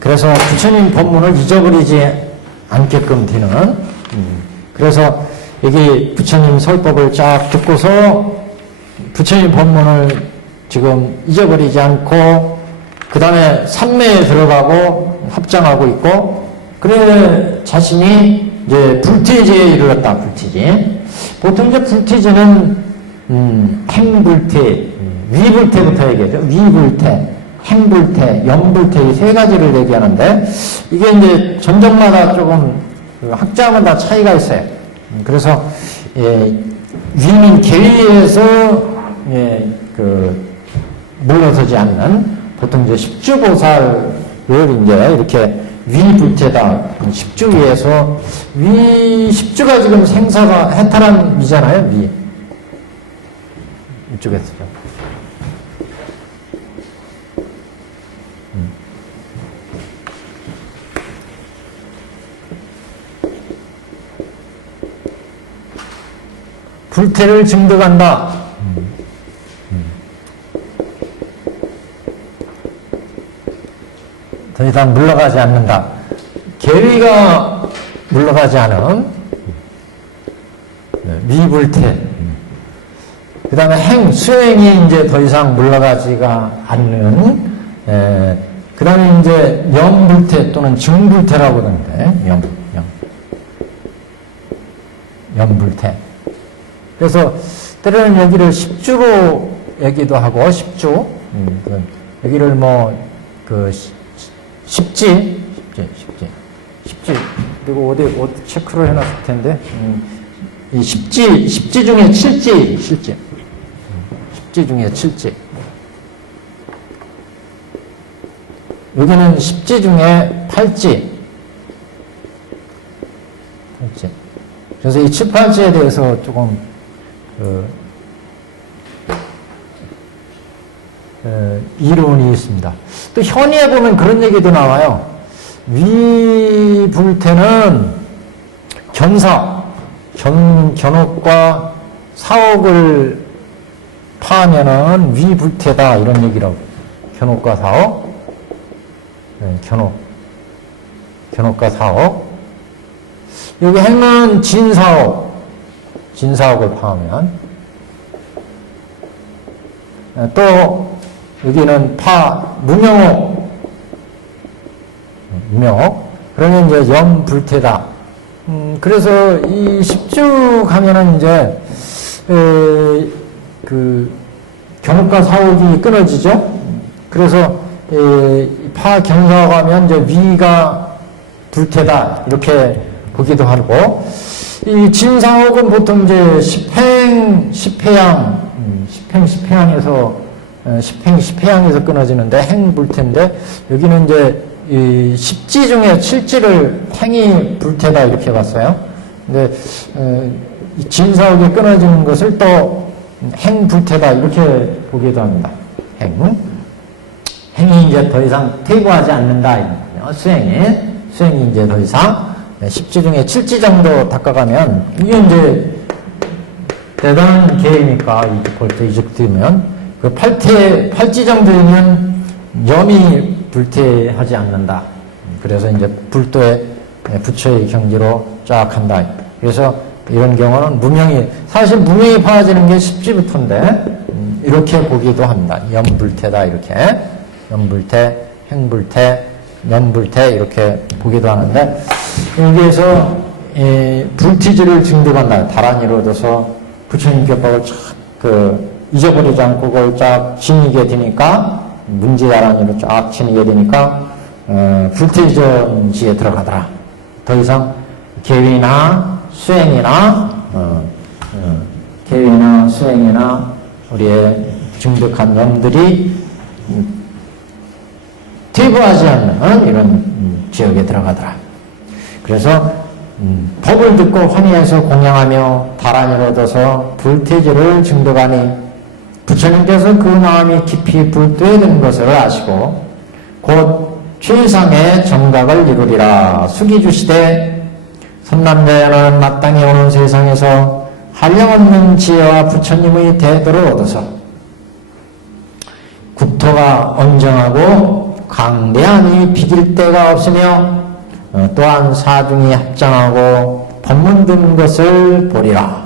그래서 부처님 법문을 잊어버리지 않게끔 되는. 그래서 여기 부처님 설법을 쫙 듣고서 부처님 법문을 지금 잊어버리지 않고 그 다음에 삼매에 들어가고 합장하고 있고 그래 자신이 이제 불퇴지에 이르렀다. 불퇴지. 보통 이제 불퇴지는 행불퇴, 위불퇴부터 얘기하죠. 위불퇴, 행불퇴, 염불퇴 이 세 가지를 얘기하는데 이게 이제 전적마다 조금 학자마다 차이가 있어요. 그래서 위는 계위에서 물러서지 않는 보통 이제 십주보살을 이제 이렇게 위불퇴다. 십주 위에서 십주가 지금 생사가 해탈한 위잖아요. 위. 이쪽에서죠. 불퇴를 증득한다. 더 이상 물러가지 않는다. 계위가 물러가지 않음. 미불퇴. 그 다음에 수행이 이제 더 이상 물러가지가 않는. 그 다음에 이제 염불퇴 또는 증불퇴라고 그러는데, 염불퇴. 그래서 때로는 여기를 십주로 얘기도 하고, 십주. 여기를 십지. 그리고 어디 체크를 해놨을 텐데, 이 십지 중에 칠지. 십지 중에 칠지. 여기는 십지 중에 팔지. 그래서 이 칠팔지에 대해서 조금, 이론이 있습니다. 또 현의에 보면 그런 얘기도 나와요. 위불퇴는 견옥과 사옥을 파하면은 위불퇴다 이런 얘기라고. 견옥과 사옥, 견옥과 사옥. 여기 행은 진사옥을 파하면 또 여기는 무명옥. 그러면 이제 염불퇴다. 그래서 이 십주 가면은 이제, 견옥과 사옥이 끊어지죠? 그래서, 견사옥 가면 이제 위가 불퇴다. 이렇게 보기도 하고, 이 진사옥은 보통 이제 십행에서 끊어지는데 행불퇴인데 여기는 이제 이 십지 중에 칠지를 행이 불퇴다 이렇게 봤어요. 근데 이 진사옥이 끊어지는 것을 또 행불퇴다 이렇게 보기도 합니다. 행이 이제 더 이상 퇴보하지 않는다 이런 거예요. 수행이 이제 더 이상 십지 중에 칠지 정도 닦아가면 이게 이제 대단한 계획이니까 벌써 이적되면 그 팔지 정도면 염이 불퇴하지 않는다. 그래서 이제 불도의 부처의 경지로 쫙 간다. 그래서 이런 경우는 사실 무명이 파워지는 게 십지부터인데 이렇게 보기도 합니다. 염불퇴다 이렇게. 염불퇴, 행불퇴, 염불퇴 이렇게 보기도 하는데 여기에서 불티지를 증득한다. 다란이로 얻어서 부처님 격법을 잊어버리지 않고 그걸 쫙 지니게 되니까, 문제야란으로 쫙 지니게 되니까, 불태전지에 들어가더라. 더 이상 계위나 수행이나, 계위나 수행이나 우리의 중득한 영들이 퇴보하지 않는 이런 지역에 들어가더라. 그래서 법을 듣고 환희해서 공양하며 다란이를 얻어서 불태지를 증득하니 부처님께서 그 마음이 깊이 불도에 든 것을 아시고 곧 최상의 정각을 이루리라 숙이주시되 선남자야는 마땅히 오는 세상에서 한량없는 지혜와 부처님의 대도를 얻어서 국토가 엄정하고 강대함이 비길 데가 없으며 또한 사중이 합장하고 법문 든 것을 보리라.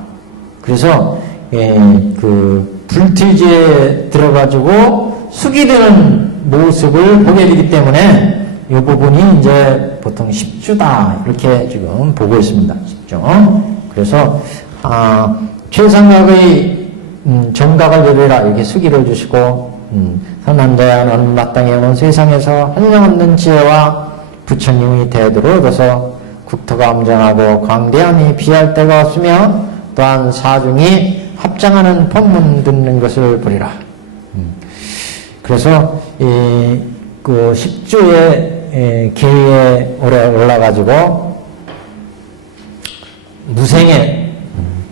그래서 그 불퇴지에 들어가지고 숙이되는 모습을 보게 되기 때문에 이 부분이 이제 보통 10주다 이렇게 지금 보고 있습니다. 10주. 그래서 최상각의 정각을 이루라 이렇게 수기를 주시고 선남자야 너는 마땅히 오는 세상에서 한량없는 지혜와 부처님의 대도를 얻어서 국토가 엄정하고 광대함이 비할 데가 없으며 또한 사중이 합장하는 법문 듣는 것을 보리라. 그래서 그 10주의 계위에 올라가지고 무생의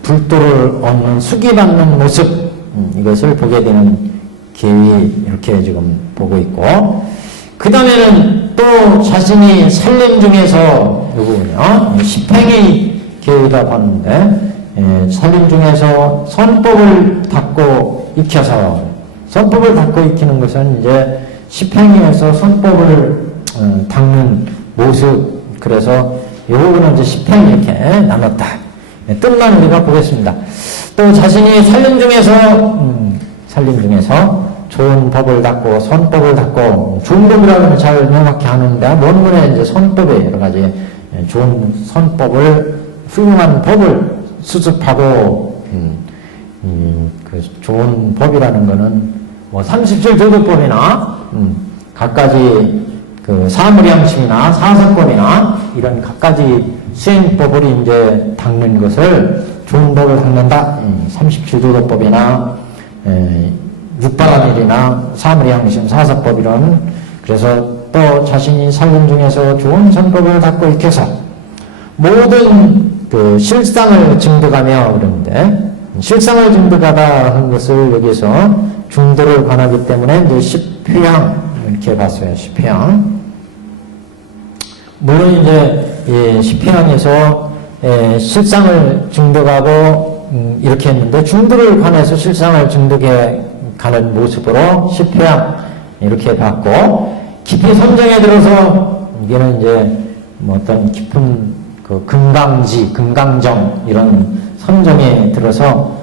불도를 얻는 수기받는 모습 이것을 보게 되는 계위 이렇게 지금 보고 있고 그 다음에는 또 자신이 살림 중에서 누구냐 10행의 계위가 봤는데 살림 중에서 선법을 닫고 익혀서 선법을 닫고 익히는 것은 이제 10행에서 선법을 닦는 모습 그래서 이 부분은 이제 10행 이렇게 나눴다. 뜻만 우리가 보겠습니다. 또 자신이 살림 중에서 좋은 법을 닦고 선법을 닦고 좋은 법이라고는 잘 명확히 하는데 원문에 이제 선법에 여러 가지 좋은 선법을 훌륭한 법을 수습하고 그 좋은 법이라는 거는 뭐 37 조도법이나 갖가지 그 사무량심이나 사서법이나 이런 갖가지 수행법을 이제 닦는 것을 좋은 법을 닦는다. 37조도법이나 육바라밀이나 사무량심 사서법 이런 그래서 또 자신이 살림 중에서 좋은 선법을 닦고 익혀서 모든 그 실상을 증득하며 그러는데 실상을 증득하다 하는 것을 여기서 중도를 관하기 때문에 이제 10회양 이렇게 봤어요. 10회양 물론 이제 이 10회양에서 실상을 증득하고 이렇게 했는데 중도를 관해서 실상을 증득해 가는 모습으로 10회양 이렇게 봤고 깊이 선정에 들어서 이게는 이제 뭐 어떤 깊은 그 금강정 이런 선정에 들어서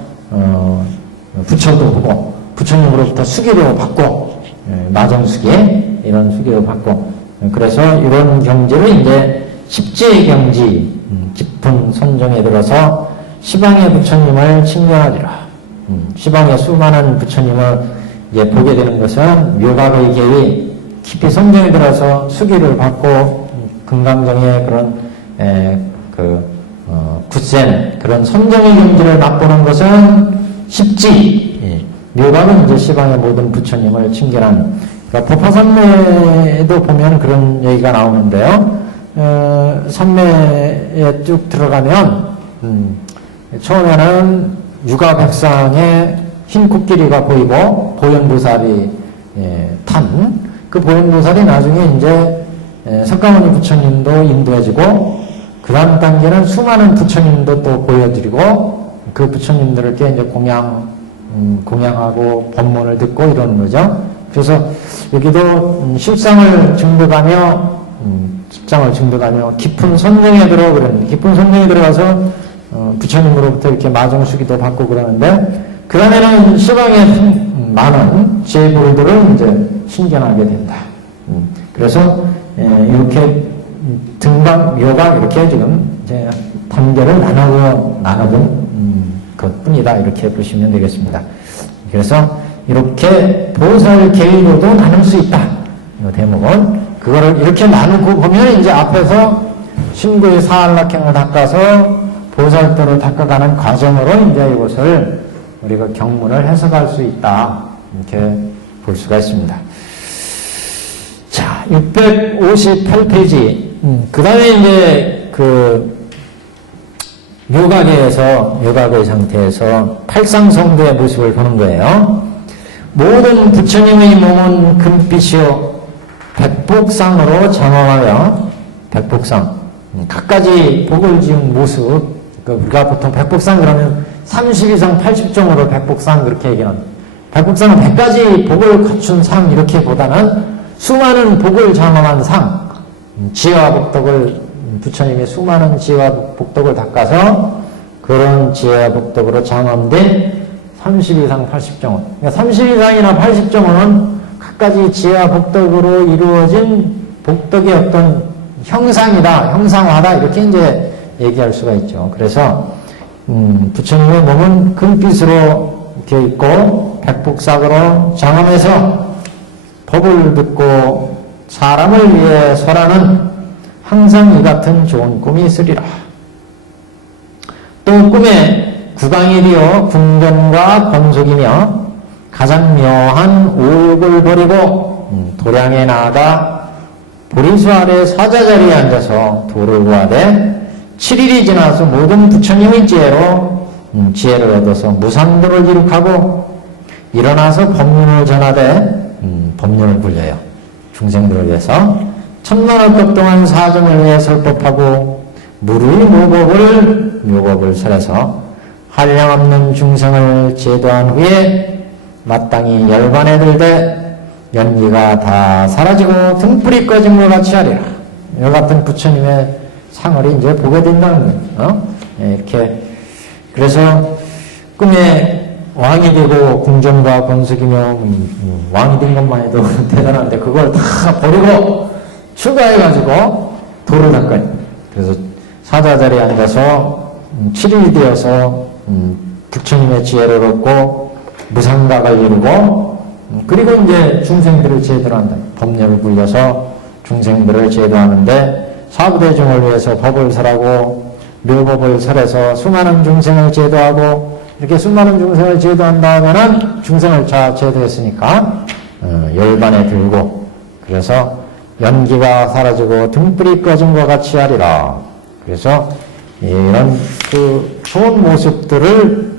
부처도 보고 부처님으로부터 수기로 받고 마정수기 이런 수기로 받고 그래서 이런 경지를 이제 십지의 경지 깊은 선정에 들어서 시방의 부처님을 칭명하리라. 시방의 수많은 부처님을 이제 보게 되는 것은 묘각의 계위 깊이 선정에 들어서 수기를 받고 금강정의 그런 굳센 그런 선정의 경지를 맛보는 것은 십지 묘각은 이제 시방의 모든 부처님을 칭견하는 그러니까 법화산매에도 보면 그런 얘기가 나오는데요. 산매에 쭉 들어가면 처음에는 유가백상에 흰 코끼리가 보이고 보현보살이 탄 그 보현보살이 나중에 이제 석가모니 부처님도 인도해주고 그 다음 단계는 수많은 부처님도 또 보여드리고 그 부처님들께 이제 공양하고 법문을 듣고 이러는 거죠. 그래서 여기도 실상을 증득하며 깊은 선정에 들어 그러는데 깊은 선정에 들어가서 부처님으로부터 이렇게 마정수기도 받고 그러는데 그 다음에는 시방에 많은 제불들을 이제 신견하게 된다. 그래서 이렇게 등방 묘각 이렇게 지금 이제 단계를 나누든 것뿐이다. 이렇게 보시면 되겠습니다. 그래서 이렇게 보살 계위로도 나눌 수 있다. 이 대목은 그거를 이렇게 나누고 보면 이제 앞에서 신구의 사한락행을 닦아서 보살도를 닦아가는 과정으로 이제 이것을 우리가 경문을 해석할 수 있다. 이렇게 볼 수가 있습니다. 자, 658페이지. 그 다음에 이제 요각의 상태에서 팔상성도의 모습을 보는 거예요. 모든 부처님의 몸은 금빛이요 백복상으로 장엄하여 백복상 갖가지 복을 지은 모습. 우리가 보통 백복상 그러면 32상 80종으로 백복상 그렇게 얘기하는 백복상은 100가지 복을 갖춘 상 이렇게 보다는 수많은 복을 장엄한 상, 지혜와 복덕을 부처님이 수많은 지혜와 복덕을 닦아서 그런 지혜와 복덕으로 장엄된 32상 80정원. 그러니까 32상이나 80정원은 각가지 지혜와 복덕으로 이루어진 복덕의 어떤 형상이다, 형상화다 이렇게 이제 얘기할 수가 있죠. 그래서 부처님의 몸은 금빛으로 되어 있고 백복삭으로 장엄해서 법을 듣고 사람을 위해 설하는 항상 이 같은 좋은 꿈이 있으리라. 또 꿈에 구강일이요 궁전과 권속이며 가장 묘한 오욕을 버리고 도량에 나아가 보리수 아래 사자자리에 앉아서 도를 구하되 7일이 지나서 모든 부처님의 지혜를 얻어서 무상도를 이룩하고 일어나서 법륜을 전하되 법륜을 굴려요. 중생들을 위해서 천만억급 동안 사정을 위해 설법하고 무르의 묘법을 설해서 한량없는 중생을 제도한 후에 마땅히 열반에 들되 연기가 다 사라지고 등불이 꺼진 것 같이 하리라. 이 같은 부처님의 상을 이제 보게 된다는 거예요. 이렇게 그래서 꿈에 왕이 되고 궁전과 권속이며 왕이 된 것만 해도 대단한데 그걸 다 버리고 추가해가지고 도를 닦아요. 그래서 사자자리에 앉아서 7일이 되어서 부처님의 지혜를 얻고 무상각을 이루고 그리고 이제 중생들을 제도를 한다. 법례를 굴려서 중생들을 제도하는데 사부대중을 위해서 법을 설하고 묘법을 설해서 수많은 중생을 제도하고 이렇게 수많은 중생을 제도한다 하면은 중생을 다 제도했으니까 열반에 들고 그래서 연기가 사라지고 등불이 꺼진 것 같이 하리라. 그래서 이런 좋은 모습들을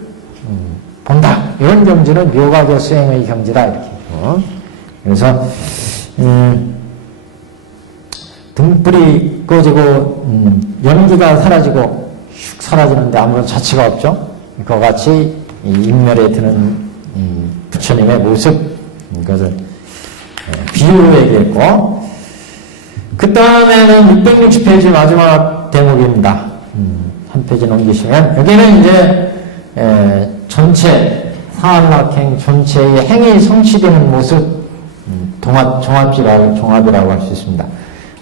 본다. 이런 경지는 묘각의 수행의 경지다. 이렇게. 그래서 등불이 꺼지고 연기가 사라지고 슉 사라지는데 아무런 자취가 없죠. 그와 같이 인멸에 드는 부처님의 모습 이것을 비유로 얘기했고 그 다음에는 660페이지 마지막 대목입니다. 한 페이지 넘기시면 여기는 이제 전체 사한락행 전체의 행위 성취되는 모습 종합이라고 할 수 있습니다.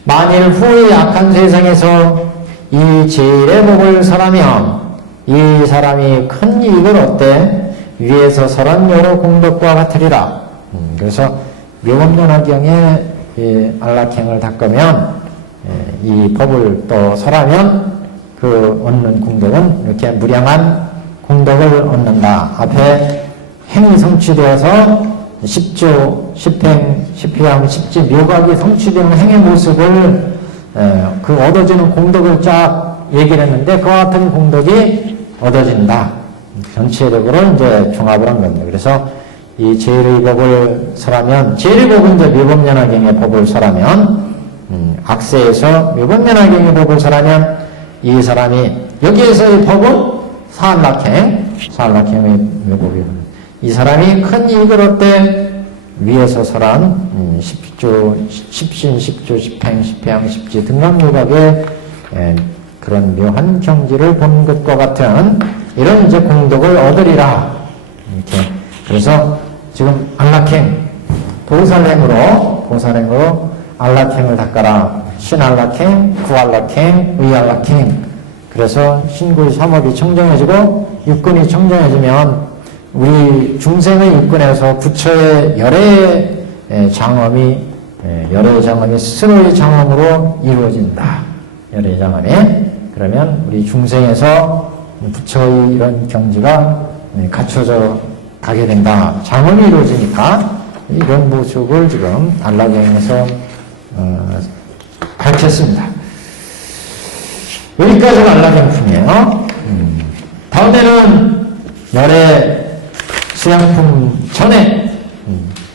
만일 후의 악한 세상에서 이 제일의 복을 설하면 이 사람이 큰 이익을 얻되 위에서 설한 여러 공덕과 같으리라. 그래서 묘법연화경에 안락행을 닦으면 이 법을 또 설하면 그 얻는 공덕은 이렇게 무량한 공덕을 얻는다. 앞에 행이 성취되어서 10조, 10행, 10회양, 10지 묘각이 성취되는 행의 모습을 그 얻어지는 공덕을 쫙 얘기를 했는데 그와 같은 공덕이 얻어진다. 전체적으로 이제 종합을 한 겁니다. 그래서 이 제일의 법을 설하면 제일의 법은 이제 묘법연화경의 법을 설하면 악세에서 묘법연화경의 법을 설하면 이 사람이 여기에서의 법은 사한락행의 묘법이거든요. 이 사람이 큰 이익을 얻되 위에서 설한 10조, 10신, 10조, 10행, 10회양, 10지 등락묘각의 그런 묘한 경지를 본 것과 같은 이런 이제 공덕을 얻으리라. 이렇게. 그래서 지금 안락행, 보살행으로 안락행을 닦아라. 신안락행, 구안락행, 의안락행. 그래서 신구의 삼업이 청정해지고 육군이 청정해지면 우리 중생의 육군에서 부처의 열애 장엄이 스스로의 장엄으로 이루어진다. 열애 장엄이. 그러면 우리 중생에서 부처의 이런 경지가 갖춰져 가게 된다. 장엄이 이루어지니까 이런 모습을 지금 안락경에서 밝혔습니다. 여기까지가 안락경품이에요. 다음에는 열애 수양품 전에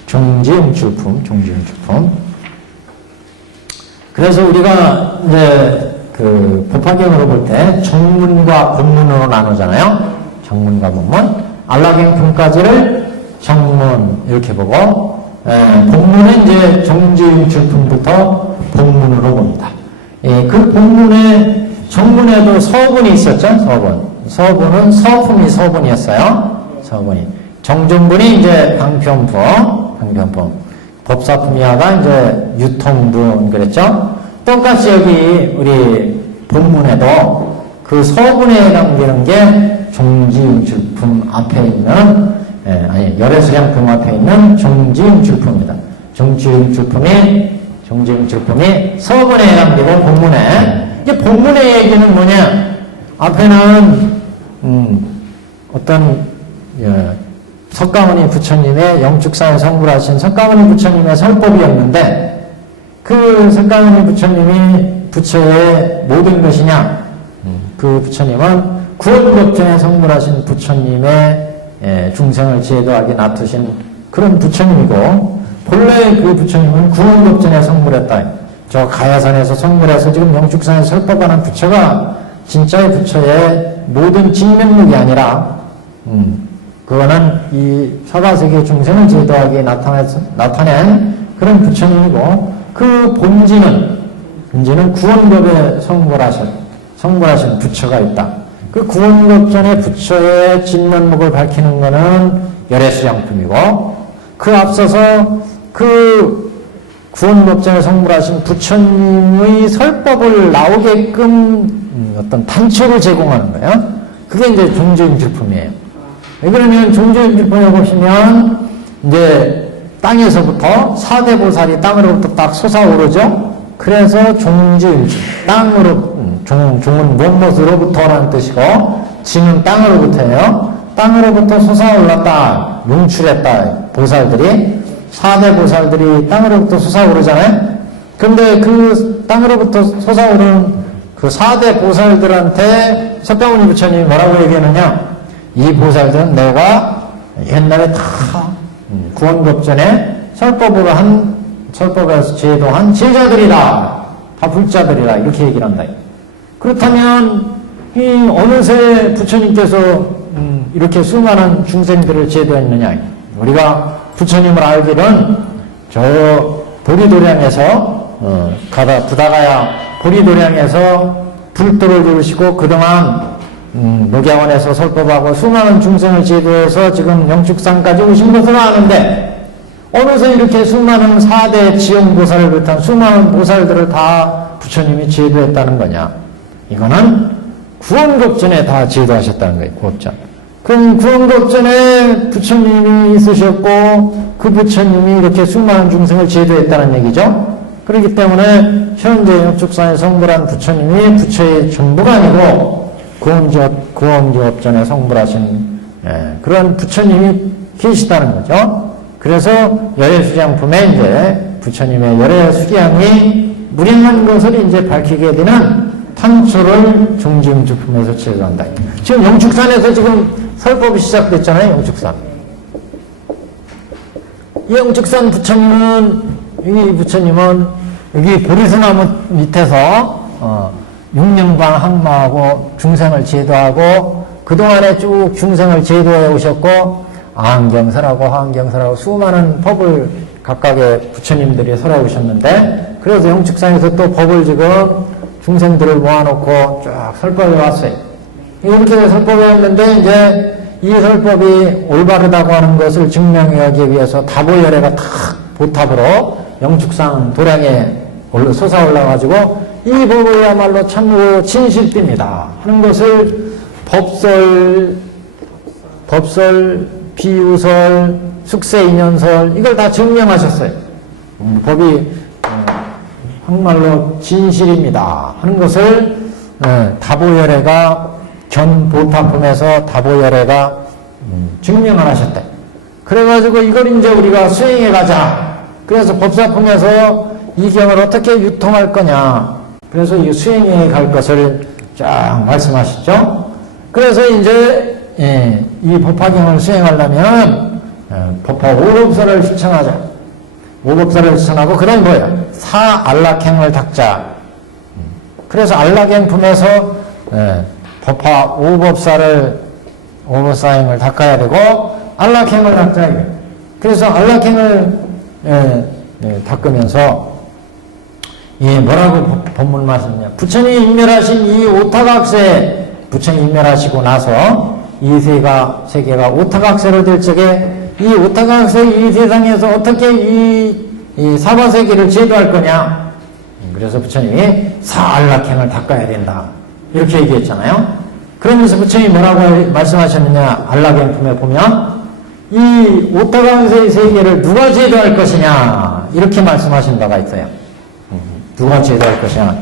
종지응출품. 그래서 우리가 이제 그 법화경으로 볼 때 정문과 본문으로 나누잖아요. 정문과 본문. 안락경품까지를 정문 이렇게 보고 본문은 이제 종지응출품부터 본문으로 봅니다. 그 본문에 정문에도 서분이 있었죠. 서분은 서품이 서분이었어요. 서분이. 정종분이 이제 방편품. 법사품이하가 이제 유통분 그랬죠. 똑같이 여기 우리 본문에도 그 서분에 해당되는 게 종지응출품 앞에 있는 열애수량품 앞에 있는 종지응출품입니다. 종지응출품이 서분에 해당되고 본문에 이제 본문의 얘기는 뭐냐? 앞에는 어떤 석가모니 부처님의 영축사에 성불하신 석가모니 부처님의 설법이었는데 그 석가모니 부처님이 부처의 모든 것이냐? 그 부처님은 구원법전에 성불하신 부처님의 중생을 제도하게 놔두신 그런 부처님이고 본래 그 부처님은 구원법전에 성불했다. 저 가야산에서 성불해서 지금 영축사에 설법하는 부처가 진짜의 부처의 모든 진면목이 아니라 그거는 이 사바세계 중생을 제도하게 나타낸 그런 부처님이고 그 본질은 구원법에 성불하신 부처가 있다. 그 구원법 전에 부처의 진면목을 밝히는 것은 열애수양품이고 그 앞서서 그 구원법 전에 성불하신 부처님의 설법을 나오게끔 어떤 단초를 제공하는 거예요. 그게 이제 종지응출품이에요. 왜 그러면 종지응출품에 보시면 이제 땅에서부터 사대보살이 땅으로부터 딱 솟아오르죠. 그래서 종지응출, 땅으로 종은 무엇으로부터라는 뜻이고 지는 땅으로부터예요. 땅으로부터 솟아올랐다, 용출했다. 보살들이 사대 보살들이 땅으로부터 솟아오르잖아요. 근데 그 땅으로부터 솟아오르는 그 사대 보살들한테 석가모니 부처님이 뭐라고 얘기하느냐? 이 보살들은 내가 옛날에 다 구원법전에 설법에서 제도한 제자들이다. 다 불자들이다. 이렇게 얘기를 한다. 그렇다면 이 어느새 부처님께서 이렇게 수많은 중생들을 제도했느냐? 우리가 부처님을 알기는 저 보리도량에서 부다가야 보리도량에서 불도를 이루시고 그동안 녹야원에서 설법하고 수많은 중생을 제도해서 지금 영축산까지 오신 것으로 아는데 어느새 이렇게 수많은 4대 지용보살을 비롯한 수많은 보살들을 다 부처님이 제도했다는 거냐? 이거는 구원급전에 다 제도하셨다는 거예요. 구원급전. 그럼 구원급전에 부처님이 있으셨고 그 부처님이 이렇게 수많은 중생을 제도했다는 얘기죠. 그렇기 때문에 현재 영축산에 성불한 부처님이 부처의 전부가 아니고 구원기업전에 성불하신 그런 부처님이 계시다는 거죠. 그래서 열애수량품에 이제 부처님의 열애수량이 무량한 것을 이제 밝히게 되는 탄초를 종지응출품에서 제도한다. 지금 영축산에서 지금 설법이 시작됐잖아요. 영축산. 이 영축산 부처님은 여기 보리수나무 밑에서 6년간 항마하고 중생을 제도하고 그동안에 쭉 중생을 제도해 오셨고 아한경설하고 화한경설하고 수많은 법을 각각의 부처님들이 설해오셨는데 그래서 영축산에서 또 법을 지금 중생들을 모아놓고 쫙 설법해 왔어요. 이렇게 설법해 왔는데 이제 이 설법이 올바르다고 하는 것을 증명하기 위해서 다보열애가 탁 보탑으로 영축산 도량에 솟아올라가지고 이 법이야말로 참으로 진실비입니다 하는 것을 법설 법설, 비유설, 숙세인연설 이걸 다 증명하셨어요. 법이 한말로 진실입니다 하는 것을 다보열애가 견보타품에서 다보열애가 증명을 하셨대. 그래가지고 이걸 이제 우리가 수행해 가자. 그래서 법사품에서 이 경을 어떻게 유통할 거냐. 그래서 이 수행해 갈 것을 쫙 말씀하셨죠. 그래서 이제 이 법화경을 수행하려면 법화 오법사를 실천하자. 오법사를 실천하고 그다음에 뭐예요? 사안락행을 닦자. 그래서 안락행품에서 법화 오법사행을 닦아야 되고 안락행을 닦자. 그래서 안락행을 닦으면서 뭐라고 법문 말씀이냐. 부처님이 인멸하신 이 오타각세, 부처님이 인멸하시고 나서 이 세계가 오타각세로 될 적에 이 오타각세 이 세상에서 어떻게 이 사바세계를 제도할 거냐. 그래서 부처님이 사안락행을 닦아야 된다. 이렇게 얘기했잖아요. 그러면서 부처님이 뭐라고 말씀하셨느냐. 안락행품에 보면 이 오타각세의 세계를 누가 제도할 것이냐. 이렇게 말씀하신 바가 있어요. 누가 제도할 것이냐.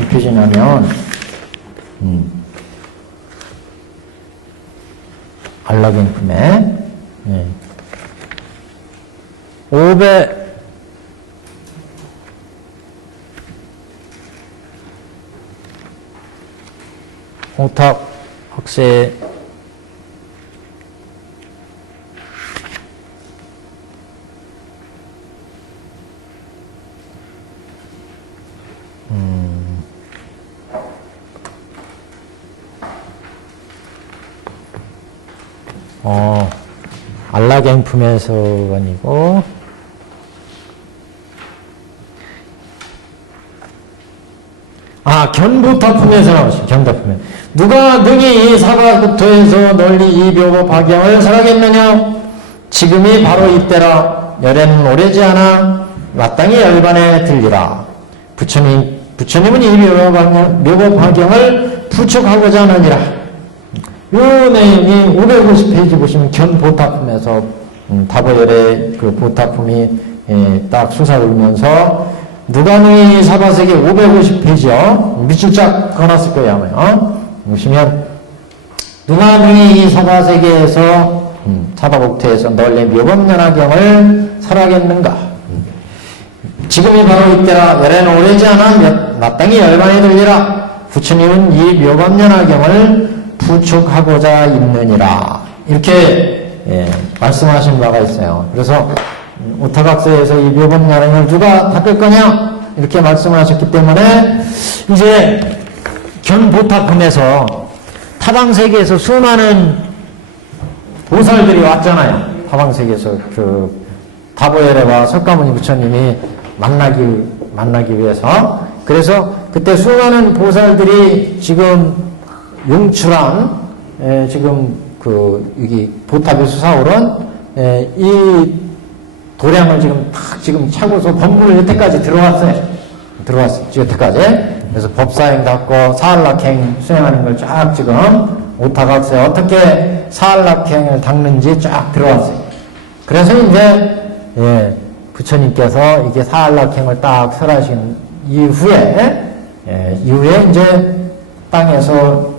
이 표시냐면 안락행품에 500 오탁 학세 안락행품에서가 아니고 견보타품에서 나오시죠. 견보타품에 누가 능히 이 사바부터에서 널리 이 묘법 화경을 설하겠느냐. 지금이 바로 이때라. 열에는 오래지 않아 마땅히 열반에 들리라. 부처님은 이 묘법 화경을 부축하고자 하느니라. 요 내용이 550페이지 보시면 견보타품에서 다보열의 그 보타품이 딱 솟아오르면서 누가 능히 사바세계 550페이지요. 밑줄 쫙 그어놨을 거예요 아마요. 보시면 누가 능히 이 사바세계에서 사바복토에서 널리 묘법연화경을 설하겠는가. 지금이 바로 이때라. 열에는 오래지 않아 마땅히 열반에 들리라. 부처님은 이 묘법연화경을 부축하고자 있느니라. 이렇게 말씀하신 바가 있어요. 그래서 오타각세에서 이 묘법연화경을 누가 닦을 거냐 이렇게 말씀을 하셨기 때문에 이제 견보타품에서 타방세계에서 수많은 보살들이 왔잖아요. 타방세계에서 그 다보열애와 석가모니 부처님이 만나기 위해서. 그래서 그때 수많은 보살들이 지금 용출한 지금 여기 보탑에 솟아오른 이 도량을 지금 차고서 법문을 여태까지 들어왔어요. 여태까지. 그래서 법사행 닦고 사안락행 수행하는 걸 쫙 지금 오타각세 어떻게 사안락행을 닦는지 쫙 들어왔어요. 그래서 이제 부처님께서 이게 사안락행을 딱 설하신 이후에 이제 땅에서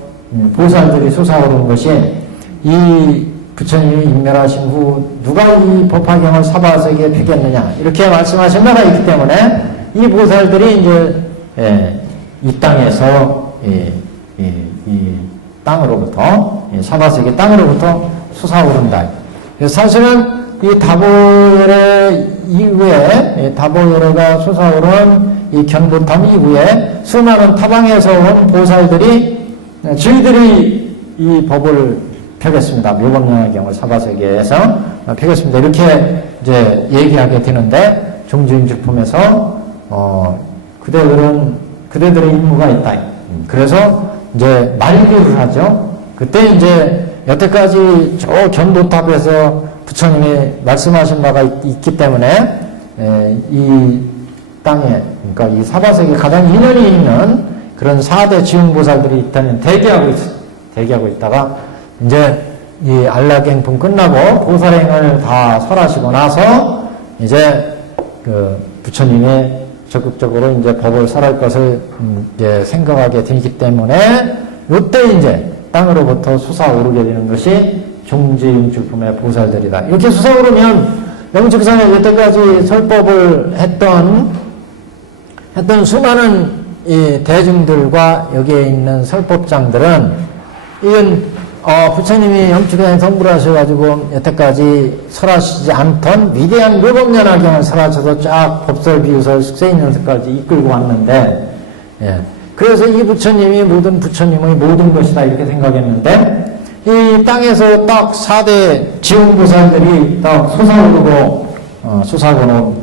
보살들이 솟아오르는 것이 이 부처님이 인멸하신 후 누가 이 법화경을 사바세계에 피겠느냐 이렇게 말씀하신 바가 있기 때문에 이 보살들이 이제 이 땅에서 이 땅으로부터 사바세계 땅으로부터 솟아오른다. 그래서 사실은 이 다보열애 이후에 다보열애가 솟아오른 이 견보탐 이후에 수많은 타방에서 온 보살들이 저희들이 이 법을 펴겠습니다. 묘법연화경을 사바세계에서 펴겠습니다. 이렇게 이제 얘기하게 되는데 종주인주품에서 그대들의 임무가 있다. 그래서 이제 만류를 하죠. 그때 이제 여태까지 저 견보탑에서 부처님이 말씀하신 바가 있기 때문에 이 땅에 그러니까 이 사바세계 가장 인연이 있는 그런 4대 지용보살들이 대기하고 있다가 이제 이 안락행품 끝나고 보살행을 다 설하시고 나서 이제 그 부처님이 적극적으로 이제 법을 설할 것을 이제 생각하게 되기 때문에 이때 이제 땅으로부터 솟아오르게 되는 것이 종지용출품의 보살들이다. 이렇게 솟아오르면 영축산에 여태까지 설법을 했던 수많은 이 대중들과 여기에 있는 설법장들은 이건 부처님이 영축산에 성불을 하셔가지고 여태까지 설하시지 않던 위대한 묘법연화경을 설하셔서 쫙 법설, 비유설, 숙세인연설까지 이끌고 왔는데, 예. 그래서 이 부처님이 모든 부처님의 모든 것이다 이렇게 생각했는데 이 땅에서 딱 4대 지용보살들이 딱 솟아오르고 솟아오르는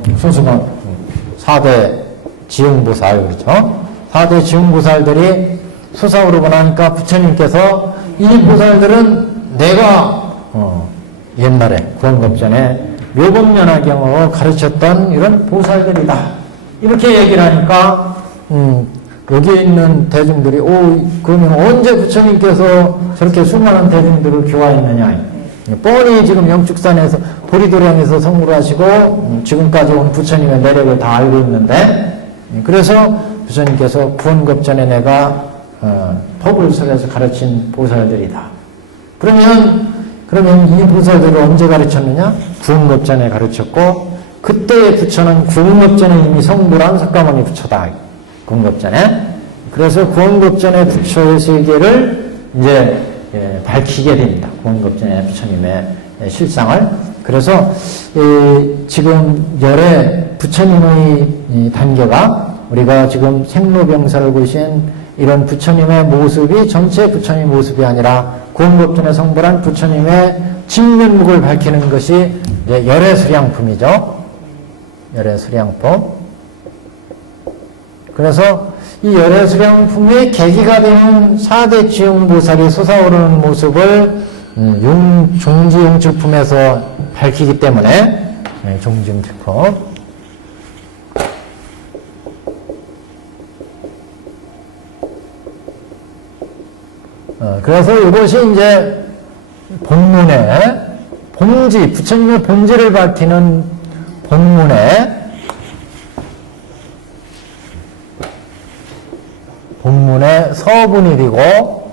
4대 지용보살 그렇죠? 4대 지용보살들이 솟아오르고 나니까 부처님께서 이 보살들은 내가 옛날에 구원급전에 묘법연화경으로 가르쳤던 이런 보살들이다 이렇게 얘기를 하니까 여기에 있는 대중들이 그러면 언제 부처님께서 저렇게 수많은 대중들을 교화했느냐 뻔히 지금 영축산에서 보리도량에서 성불을 하시고 지금까지 온 부처님의 내력을 다 알고 있는데 그래서 부처님께서 구원급전에 내가 법을 설해서 가르친 보살들이다. 그러면 이 보살들을 언제 가르쳤느냐? 구원급전에 가르쳤고 그때의 부처는 구원급전에 이미 성불한 석가모니 부처다. 구원급전에. 그래서 구원급전의 부처의 세계를 이제 밝히게 됩니다. 구원급전의 부처님의 실상을. 그래서 지금 열의 부처님의 단계가 우리가 지금 생로병사를 보신 이런 부처님의 모습이 전체 부처님 모습이 아니라 구원급전에 성불한 부처님의 진면목을 밝히는 것이 이제 열의 수량품이죠. 열의 수량품. 그래서 이 열의 수량품의 계기가 되는 4대 지용보살이 솟아오르는 모습을 종지용출품에서 밝히기 때문에 종지용출품. 그래서 이것이 이제 본문의 본지, 부처님의 본지를 밝히는 본문의 서분이 되고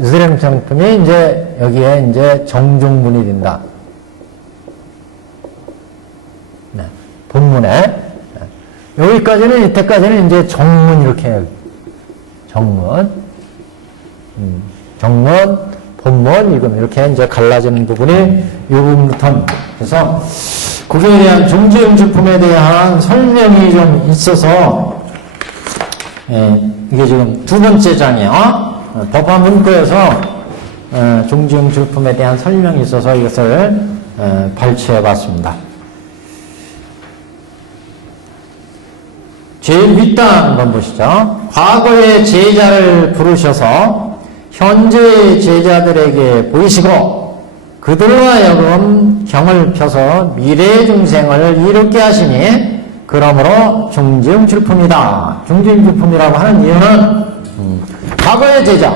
유수량상품이 이제 여기에 이제 정중분이 된다. 네. 본문에 여기까지는 이때까지는 이제 정문 이렇게 해요. 정문, 본문 이금 이렇게 이제 갈라지는 부분이 이 부분부터 그래서 거기에 대한 종지용출품에 대한 설명이 좀 있어서 이게 지금 두 번째 장이에요. 법화 문구에서 종지용출품에 대한 설명이 있어서 이것을 발췌해 봤습니다. 제일 윗단 한번 보시죠. 과거의 제자를 부르셔서 현재의 제자들에게 보이시고 그들로 하여금 경을 펴서 미래의 중생을 이롭게 하시니 그러므로 종지용출품이다. 종지용출품이라고 하는 이유는 과거의 제자,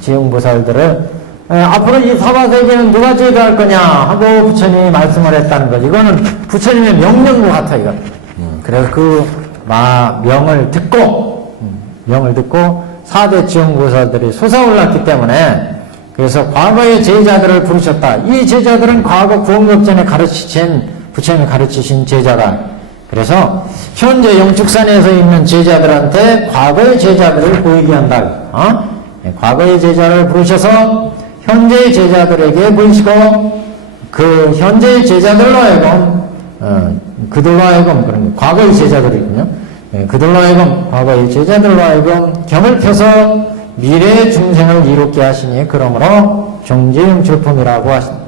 지용보살들을 앞으로 이 사바세계는 누가 제도할 거냐 하고 부처님이 말씀을 했다는 거지. 이거는 부처님의 명령과 같아 이거. 그래서 그 명을 듣고 4대 지용보살들이 솟아올랐기 때문에 그래서 과거의 제자들을 부르셨다. 이 제자들은 과거 구원급전에 부처님이 가르치신 제자다. 그래서 현재 영축산에서 있는 제자들한테 과거의 제자들을 보이게 한다. 과거의 제자를 부르셔서 현재의 제자들에게 보이시고 그 현재의 제자들로 하여금 그들로 하여금 그런 과거의 제자들이군요. 그들로 하여금 과거의 제자들로 하여금 경을 펴서 미래의 중생을 이롭게 하시니 그러므로 종지용출품이라고 하십니다.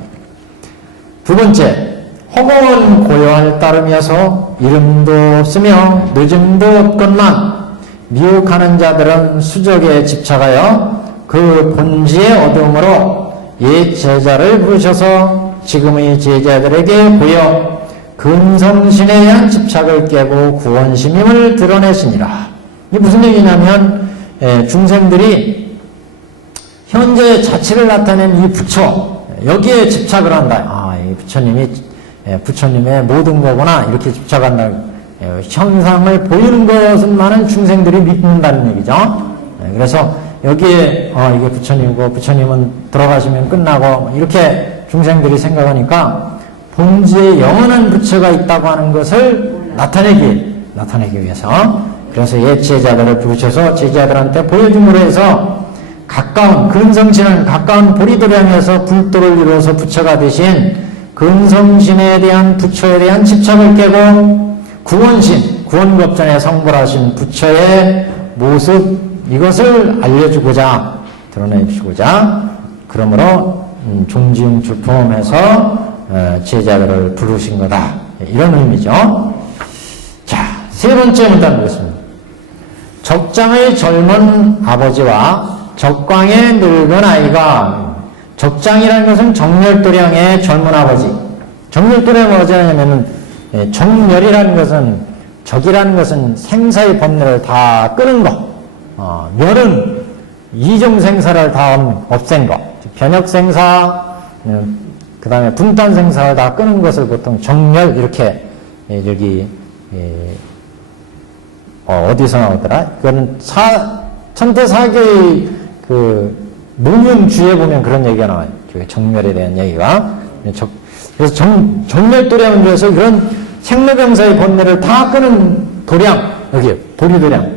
두 번째, 허공은 고요할 따름이어서 이름도 없으며 늦음도 없건만 미혹하는 자들은 수적에 집착하여 그 본지의 어둠으로 옛 제자를 부르셔서 지금의 제자들에게 보여 근성신에 대한 집착을 깨고 구원심임을 드러내시니라. 이게 무슨 얘기냐면 중생들이 현재 자치를 나타낸 이 부처, 여기에 집착을 한다. 이 부처님이, 부처님의 모든 거구나. 이렇게 집착한다. 현상을 보이는 것만은 중생들이 믿는다는 얘기죠. 그래서 여기에, 이게 부처님이고, 부처님은 들어가시면 끝나고, 이렇게 중생들이 생각하니까, 본지에 영원한 부처가 있다고 하는 것을 나타내기 위해서, 그래서 옛 제자들을 부르셔서 제자들한테 보여줌으로 해서, 가까운, 근성신은 가까운 보리도를 향해서 불도를 이루어서 부처가 되신 근성신에 대한 부처에 대한 집착을 깨고 구원신, 구원급전에 성불하신 부처의 모습, 이것을 알려주고자, 드러내주고자, 그러므로 종지용 출품해서 제자들을 부르신 거다. 이런 의미죠. 자, 세 번째 문단 보겠습니다. 적장의 젊은 아버지와 적광의 늙은 아이가, 적장이라는 것은 정렬도량의 젊은 아버지. 정렬도량은 어쩌냐면은, 정렬이라는 것은, 적이라는 것은 생사의 법례를 다 끄는 거. 멸은 이중생사를 다 없앤 거. 변혁생사, 그 다음에 분단생사를 다 끄는 것을 보통 정렬, 이렇게, 여기, 어디서 나오더라? 그거는 천태사계의 문윤주에 보면 그런 얘기가 나와요. 정멸에 대한 얘기가. 그래서 정멸도량은 그래서 그런 생로병사의 번뇌를 다 끄는 도량, 여기, 보리도량.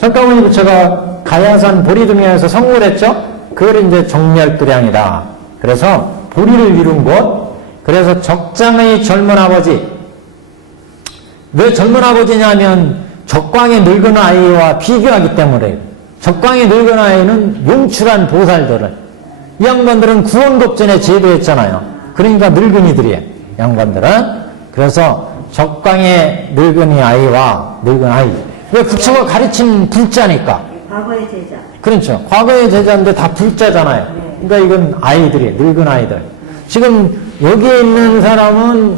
석가모니 부처가 가야산 보리등에서 성불했죠? 그걸 이제 정멸도량이다. 그래서 보리를 이룬 곳, 그래서 적장의 젊은 아버지. 왜 젊은 아버지냐면 적광의 늙은 아이와 비교하기 때문에. 적광의 늙은 아이는 용출한 보살들을, 이 양반들은 구원급전에 제도했잖아요. 그러니까 늙은이들이에요, 양반들은. 그래서 적광의 늙은이 아이와 늙은 아이. 왜 부처가 가르친 불자니까. 과거의 제자. 그렇죠. 과거의 제자인데 다 불자잖아요. 그러니까 이건 아이들이에요, 늙은 아이들. 지금 여기에 있는 사람은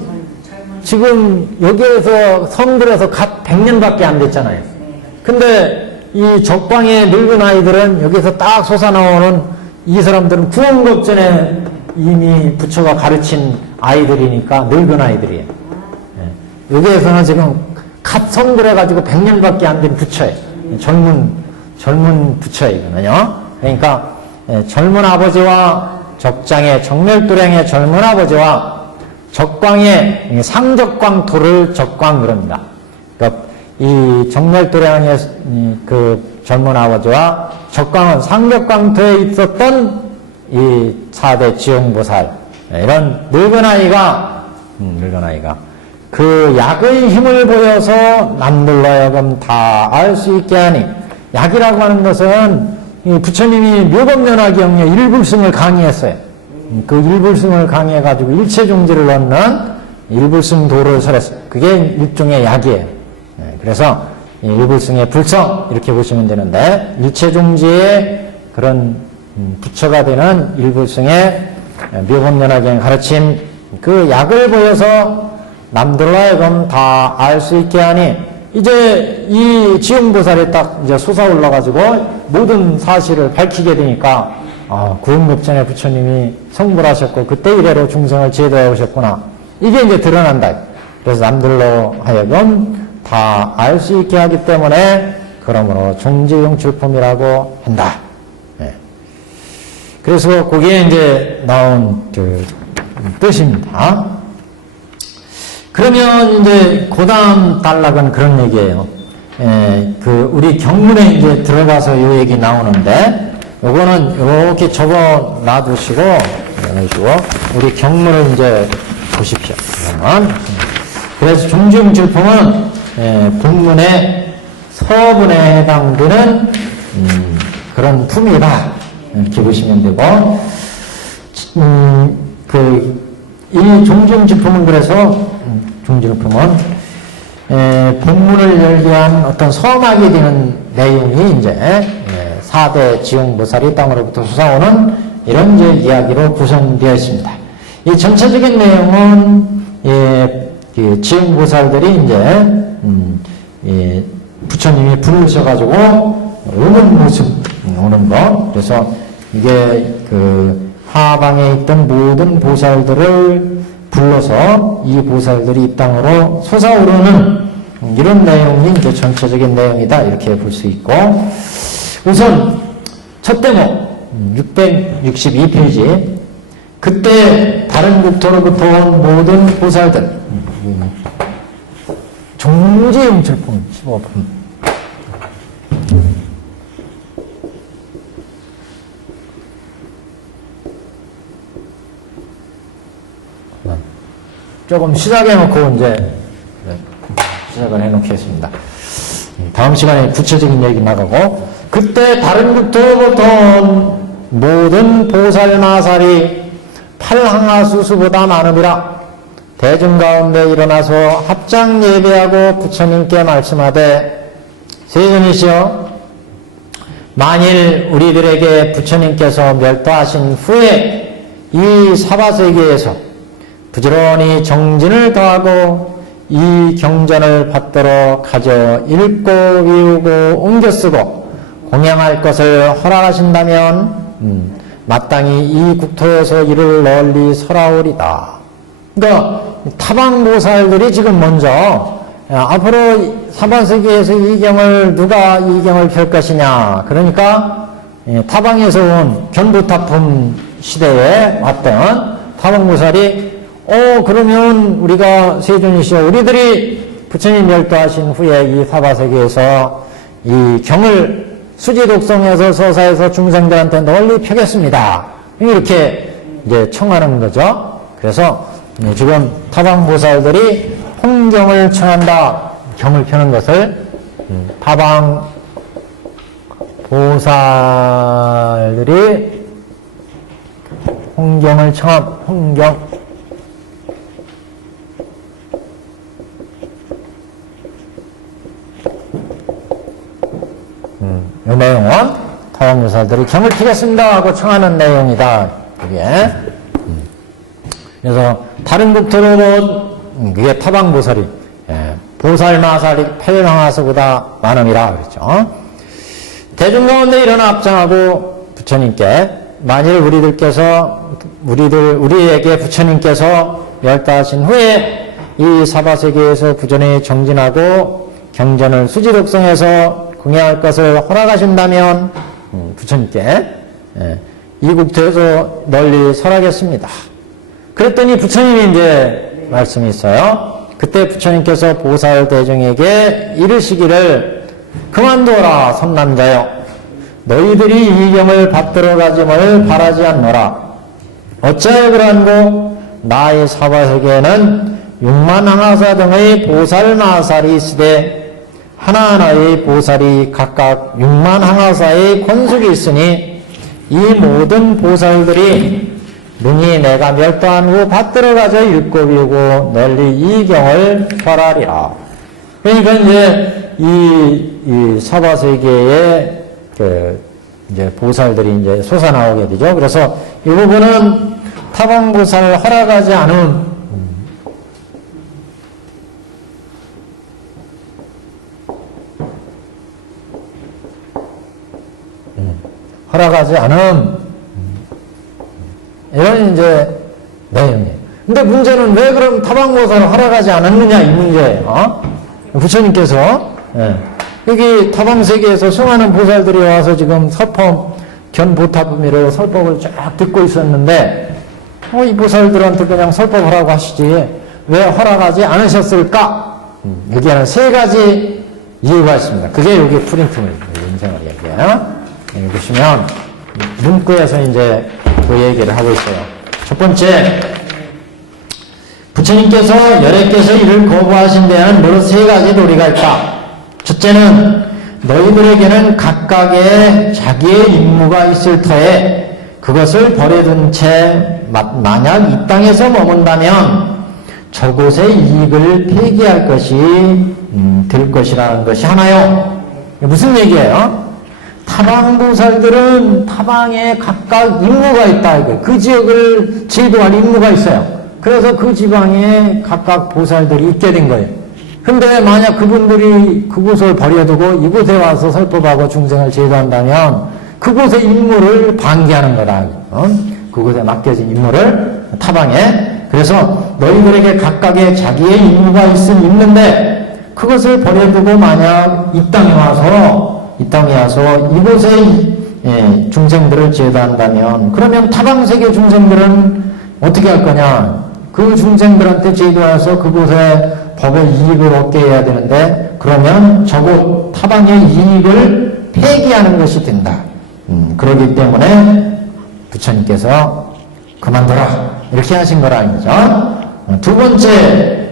지금 여기에서 성들에서 갓 100년밖에 안 됐잖아요. 근데 이 적광의 늙은 아이들은 여기서 딱 솟아나오는 이 사람들은 구원급전에 이미 부처가 가르친 아이들이니까 늙은 아이들이에요. 여기에서는 지금 갓 성불해가지고 100년밖에 안 된 부처예요. 젊은 부처이거든요. 그러니까 젊은 아버지와 적장의 정렬도량의 젊은 아버지와 적광의 상적광토를 적광 그럽니다. 그러니까 이 정렬도량의 그 젊은 아버지와 적광은 상적광토에 있었던 이 4대 지용보살, 이런 늙은 아이가 그 약의 힘을 보여서 남들로 하여금 다 알 수 있게 하니, 약이라고 하는 것은 부처님이 묘법연화경에 일불승을 강의했어요. 그 일불승을 강의해가지고 일체종지를 얻는 일불승도를 설했어요. 그게 일종의 약이에요. 그래서 일불승의 불성, 이렇게 보시면 되는데, 일체종지의 그런 부처가 되는 일불승의 묘법연화경 가르침, 그 약을 보여서 남들로 하여금 다 알 수 있게 하니, 이제 이 지용보살이 딱 이제 솟아올라가지고 모든 사실을 밝히게 되니까, 구원급전에 부처님이 성불하셨고, 그때 이래로 중생을 제도해 오셨구나. 이게 이제 드러난다. 그래서 남들로 하여금 다 알 수 있게 하기 때문에, 그러므로 종지용출품이라고 한다. 그래서 거기에 이제 나온 그 뜻입니다. 그러면 이제 고다음 단락은 그런 얘기예요. 그 우리 경문에 이제 들어가서 이 얘기 나오는데, 요거는 이렇게 적어 놔두시고, 우리 경문을 이제 보십시오. 그러면 그래서 종지용출품은 본문의 서문에 해당되는 그런 품이다. 이렇게 보시면 되고, 이 종지용출품은 그래서 종지용품은 본문을 열게 한 어떤 서막이 되는 내용이 이제 4대 지용보살이 땅으로부터 솟아오는 이런 이제 이야기로 구성되어 있습니다. 이 전체적인 내용은 지용보살들이 이제 부처님이 부르셔가지고 오는 모습, 오는 거. 그래서 이게 그 하방에 있던 모든 보살들을 불러서 이 보살들이 이 땅으로 솟아오르는 이런 내용이 이제 전체적인 내용이다 이렇게 볼 수 있고, 우선 첫 대목 662페이지 그때 다른 국토로부터 온 모든 보살들 종지용출품 15품 조금 시작해놓고 이제 시작을 해놓겠습니다. 다음 시간에 구체적인 얘기 나가고, 그때 다른 국토로부터 온 모든 보살마살이 팔항하수수보다 많음이라 대중 가운데 일어나서 합장 예배하고 부처님께 말씀하되, 세존이시여, 만일 우리들에게 부처님께서 멸도하신 후에 이 사바세계에서 부지런히 정진을 더하고 이 경전을 받들어 가져 읽고 외우고 옮겨 쓰고 공양할 것을 허락하신다면 마땅히 이 국토에서 이를 널리 설하오리다. 그러니까 타방보살들이 지금 먼저 앞으로 사바세계에서 이 경을 누가 이 경을 펼 것이냐, 그러니까 타방에서 온 견부타품 시대에 왔던 타방보살이 그러면 우리가 세존이시여, 우리들이 부처님 멸도하신 후에 이 사바세계에서 이 경을 수지독성에서 서사에서 중생들한테 널리 펴겠습니다. 이렇게 이제 청하는 거죠. 그래서 지금 타방보살들이 홍경을 청한다. 경을 펴는 것을 타방보살들이 홍경을 청함, 홍경. 이 내용은 타방보살들이 경을 피겠습니다 하고 청하는 내용이다. 이게. 그래서 다른 국토로 이게 타방보살이 보살마살이 팔랑하서보다 많음이라 그랬죠. 대중 가운데 일어나 합장하고 부처님께, 만일 우리에게 부처님께서 멸도하신 후에 이 사바세계에서 부전히 정진하고 경전을 수지독성해서 공양할 것을 허락하신다면 부처님께 이 국토에서 널리 설하겠습니다. 그랬더니 부처님이 이제 말씀이 있어요. 그때 부처님께서 보살 대중에게 이르시기를, 그만둬라 선남자여, 너희들이 이 경을 받들어 가짐을 바라지 않노라. 어찌하여 그러한고, 나의 사바세계에는 6만 항하사 등의 보살마살이 있으되 하나하나의 보살이 각각 6만 항하사의 권속이 있으니 이 모든 보살들이 능히 내가 멸도한 후 받들어 가져 읽고 비우고 널리 이 경을 설하리라. 그러니까 이제 이 사바세계에 이제 보살들이 이제 솟아나오게 되죠. 그래서 이 부분은 타방보살 허락하지 않은 이런 이제 내용이에요. 근데 문제는 왜 그럼 타방보살을 허락하지 않았느냐 이 문제예요. 부처님께서 여기 타방세계에서 수많은 보살들이 와서 지금 설법 견보타품이라고 설법을 쫙 듣고 있었는데 이 보살들한테 그냥 설법하라고 하시지 왜 허락하지 않으셨을까? 여기에는 세 가지 이유가 있습니다. 그게 여기 프린트물 인생을 얘기해요. 여기 보시면 문구에서 이제 그 얘기를 하고 있어요. 첫 번째, 부처님께서 열애께서 이를 거부하신 데에는 모두 세 가지 도리가 있다. 첫째는 너희들에게는 각각의 자기의 임무가 있을 터에 그것을 버려둔 채 만약 이 땅에서 머문다면 저곳의 이익을 폐기할 것이 될 것이라는 것이 하나요. 무슨 얘기예요? 타방보살들은 타방에 각각 임무가 있다. 그 지역을 제도할 임무가 있어요. 그래서 그 지방에 각각 보살들이 있게 된 거예요. 근데 만약 그분들이 그곳을 버려두고 이곳에 와서 설법하고 중생을 제도한다면 그곳의 임무를 방기하는 거다. 그곳에 맡겨진 임무를 타방에. 그래서 너희들에게 각각의 자기의 임무가 있는데 그것을 버려두고 만약 이 땅에 와서 이곳에 중생들을 제도한다면 그러면 타방세계 중생들은 어떻게 할 거냐? 그 중생들한테 제도해서 그곳에 법의 이익을 얻게 해야 되는데 그러면 저곳 타방의 이익을 폐기하는 것이 된다. 그렇기 때문에 부처님께서 그만둬라 이렇게 하신 거라 이거죠. 두 번째,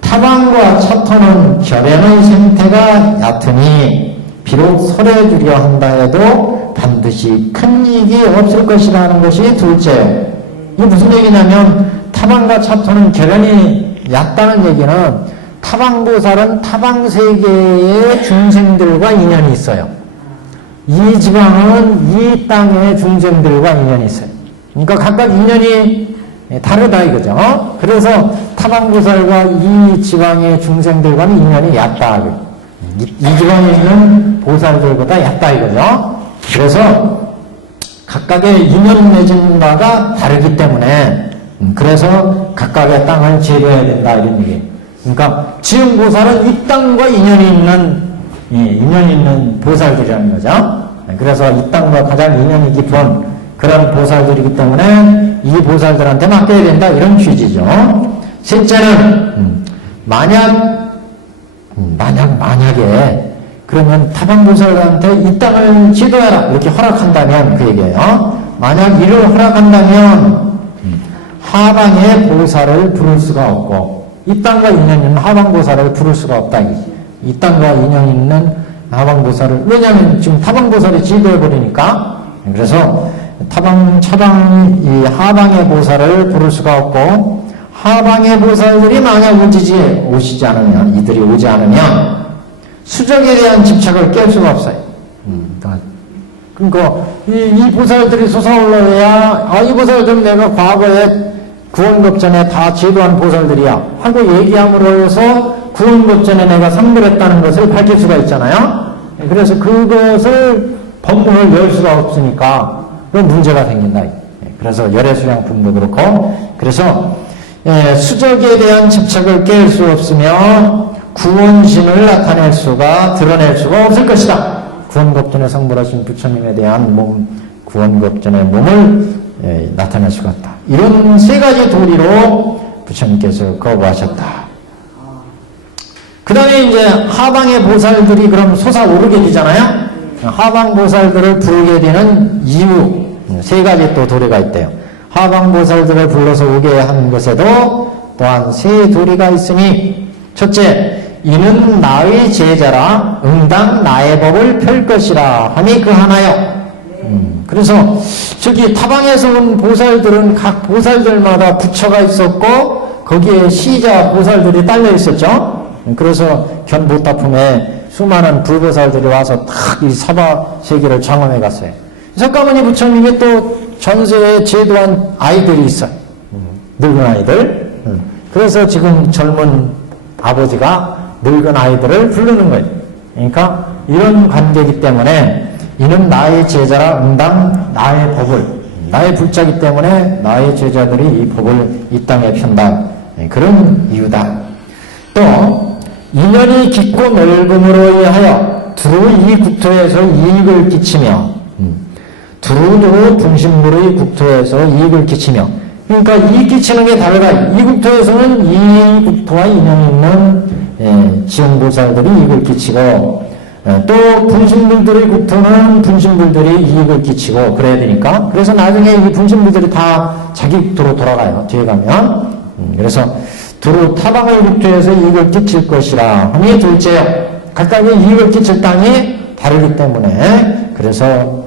타방과 차터는 결연의 생태가 얕으니 비록 설해주려 한다 해도 반드시 큰 이익이 없을 것이라는 것이 둘째예요. 이게 무슨 얘기냐면 타방과 차터는 결연이 얕다는 얘기는 타방보살은 타방세계의 중생들과 인연이 있어요. 이 지방은 이 땅의 중생들과 인연이 있어요. 그러니까 각각 인연이 다르다 이거죠. 그래서 타방보살과 이 지방의 중생들과는 인연이 얕다. 이 지방에 있는 보살들보다 얕다 이거죠. 그래서 각각의 인연 맺은 바가 다르기 때문에 그래서 각각의 땅을 제도해야 된다 이런 얘기예요. 그러니까 지음보살은 이 땅과 인연이 있는 보살들이라는 거죠. 그래서 이 땅과 가장 인연이 깊은 그런 보살들이기 때문에 이 보살들한테 맡겨야 된다 이런 취지죠. 셋째는 만약에 그러면 타방보살한테 이 땅을 지도해라 이렇게 허락한다면 그 얘기예요. 만약 이를 허락한다면 하방의 보살을 부를 수가 없고 이 땅과 인연 있는 하방보살을 부를 수가 없다. 이 땅과 인연 있는 하방보살을 왜냐하면 지금 타방보살이 지도해버리니까 그래서 이 하방의 보살을 부를 수가 없고 하방의 보살들이 만약 오시지 않으면 이들이 오지 않으면 수적에 대한 집착을 깰 수가 없어요. 그러니까 이 보살들이 솟아올라야 이 보살들은 내가 과거에 구원급전에 다 제도한 보살들이야 하고 얘기함으로 해서 구원급전에 내가 상불했다는 것을 밝힐 수가 있잖아요. 그래서 그것을 법문을 열 수가 없으니까 그런 문제가 생긴다. 그래서 열애수양품도 그렇고 그래서 수적에 대한 집착을 깰 수 없으며 구원신을 드러낼 수가 없을 것이다. 구원급전에 성불하신 부처님에 대한 구원급전의 몸을 나타낼 수가 없다. 이런 세 가지 도리로 부처님께서 거부하셨다. 그 다음에 이제 하방의 보살들이 그럼 솟아오르게 되잖아요. 하방 보살들을 부르게 되는 이유 세 가지 또 도리가 있대요. 하방 보살들을 불러서 오게 한 것에도 또한 세 도리가 있으니 첫째, 이는 나의 제자라 응당 나의 법을 펼 것이라 하니 그 하나요. 그래서 저기 타방에서 온 보살들은 각 보살들마다 부처가 있었고 거기에 시자 보살들이 딸려 있었죠. 그래서 견보타품에 수많은 불보살들이 와서 탁 이 사바 세계를 장엄해 갔어요. 석가모니 부처님이 또 전세에 제도한 아이들이 있어요. 늙은 아이들. 그래서 지금 젊은 아버지가 늙은 아이들을 부르는 거예요. 그러니까 이런 관계이기 때문에 이는 나의 제자라 응당 나의 법을 나의 불자이기 때문에 나의 제자들이 이 법을 이 땅에 편다. 그런 이유다. 또 인연이 깊고 넓음으로 인하여 두루 이 국토에서 이익을 끼치며 두루두루 분신물의 국토에서 이익을 끼치며 그러니까 이익 끼치는 게 다르다. 이 국토에서는 이 국토와 인연이 있는 지연보살들이 이익을 끼치고 또 분신물들의 국토는 분신물들이 이익을 끼치고 그래야 되니까 그래서 나중에 이 분신물들이 다 자기 국토로 돌아가요. 뒤에 가면 그래서 두루 타방의 국토에서 이익을 끼칠 것이라 하니 둘째요. 각각의 이익을 끼칠 땅이 다르기 때문에 그래서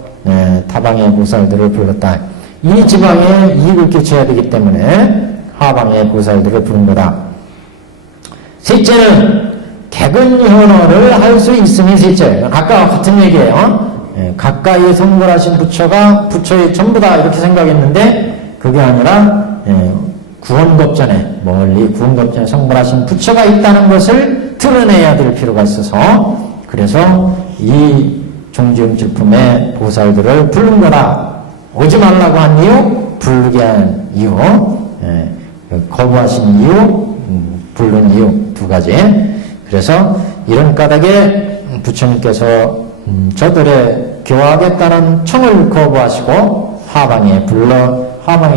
타방의 보살들을 불렀다. 이 지방에 이익을 끼쳐야 되기 때문에 하방의 보살들을 부른 거다. 셋째는 개근현어를 할 수 있음이 셋째. 아까 같은 얘기예요. 가까이 성불하신 부처가 부처의 전부다 이렇게 생각했는데 그게 아니라 구원급전에 멀리 구원급전에 성불하신 부처가 있다는 것을 드러내야 될 필요가 있어서 그래서 이 종지음질품의 보살들을 부른 거라. 오지 말라고 한 이유, 부르게 한 이유, 거부하신 이유, 부른 이유 두 가지. 그래서 이런 까닭에 부처님께서 저들의 교화하겠다는 청을 거부하시고 화방에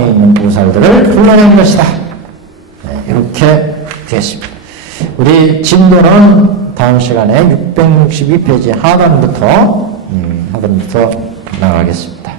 있는 보살들을 불러낸 것이다. 이렇게 되었습니다. 우리 진도는 다음 시간에 662페이지 하단부터 나가겠습니다.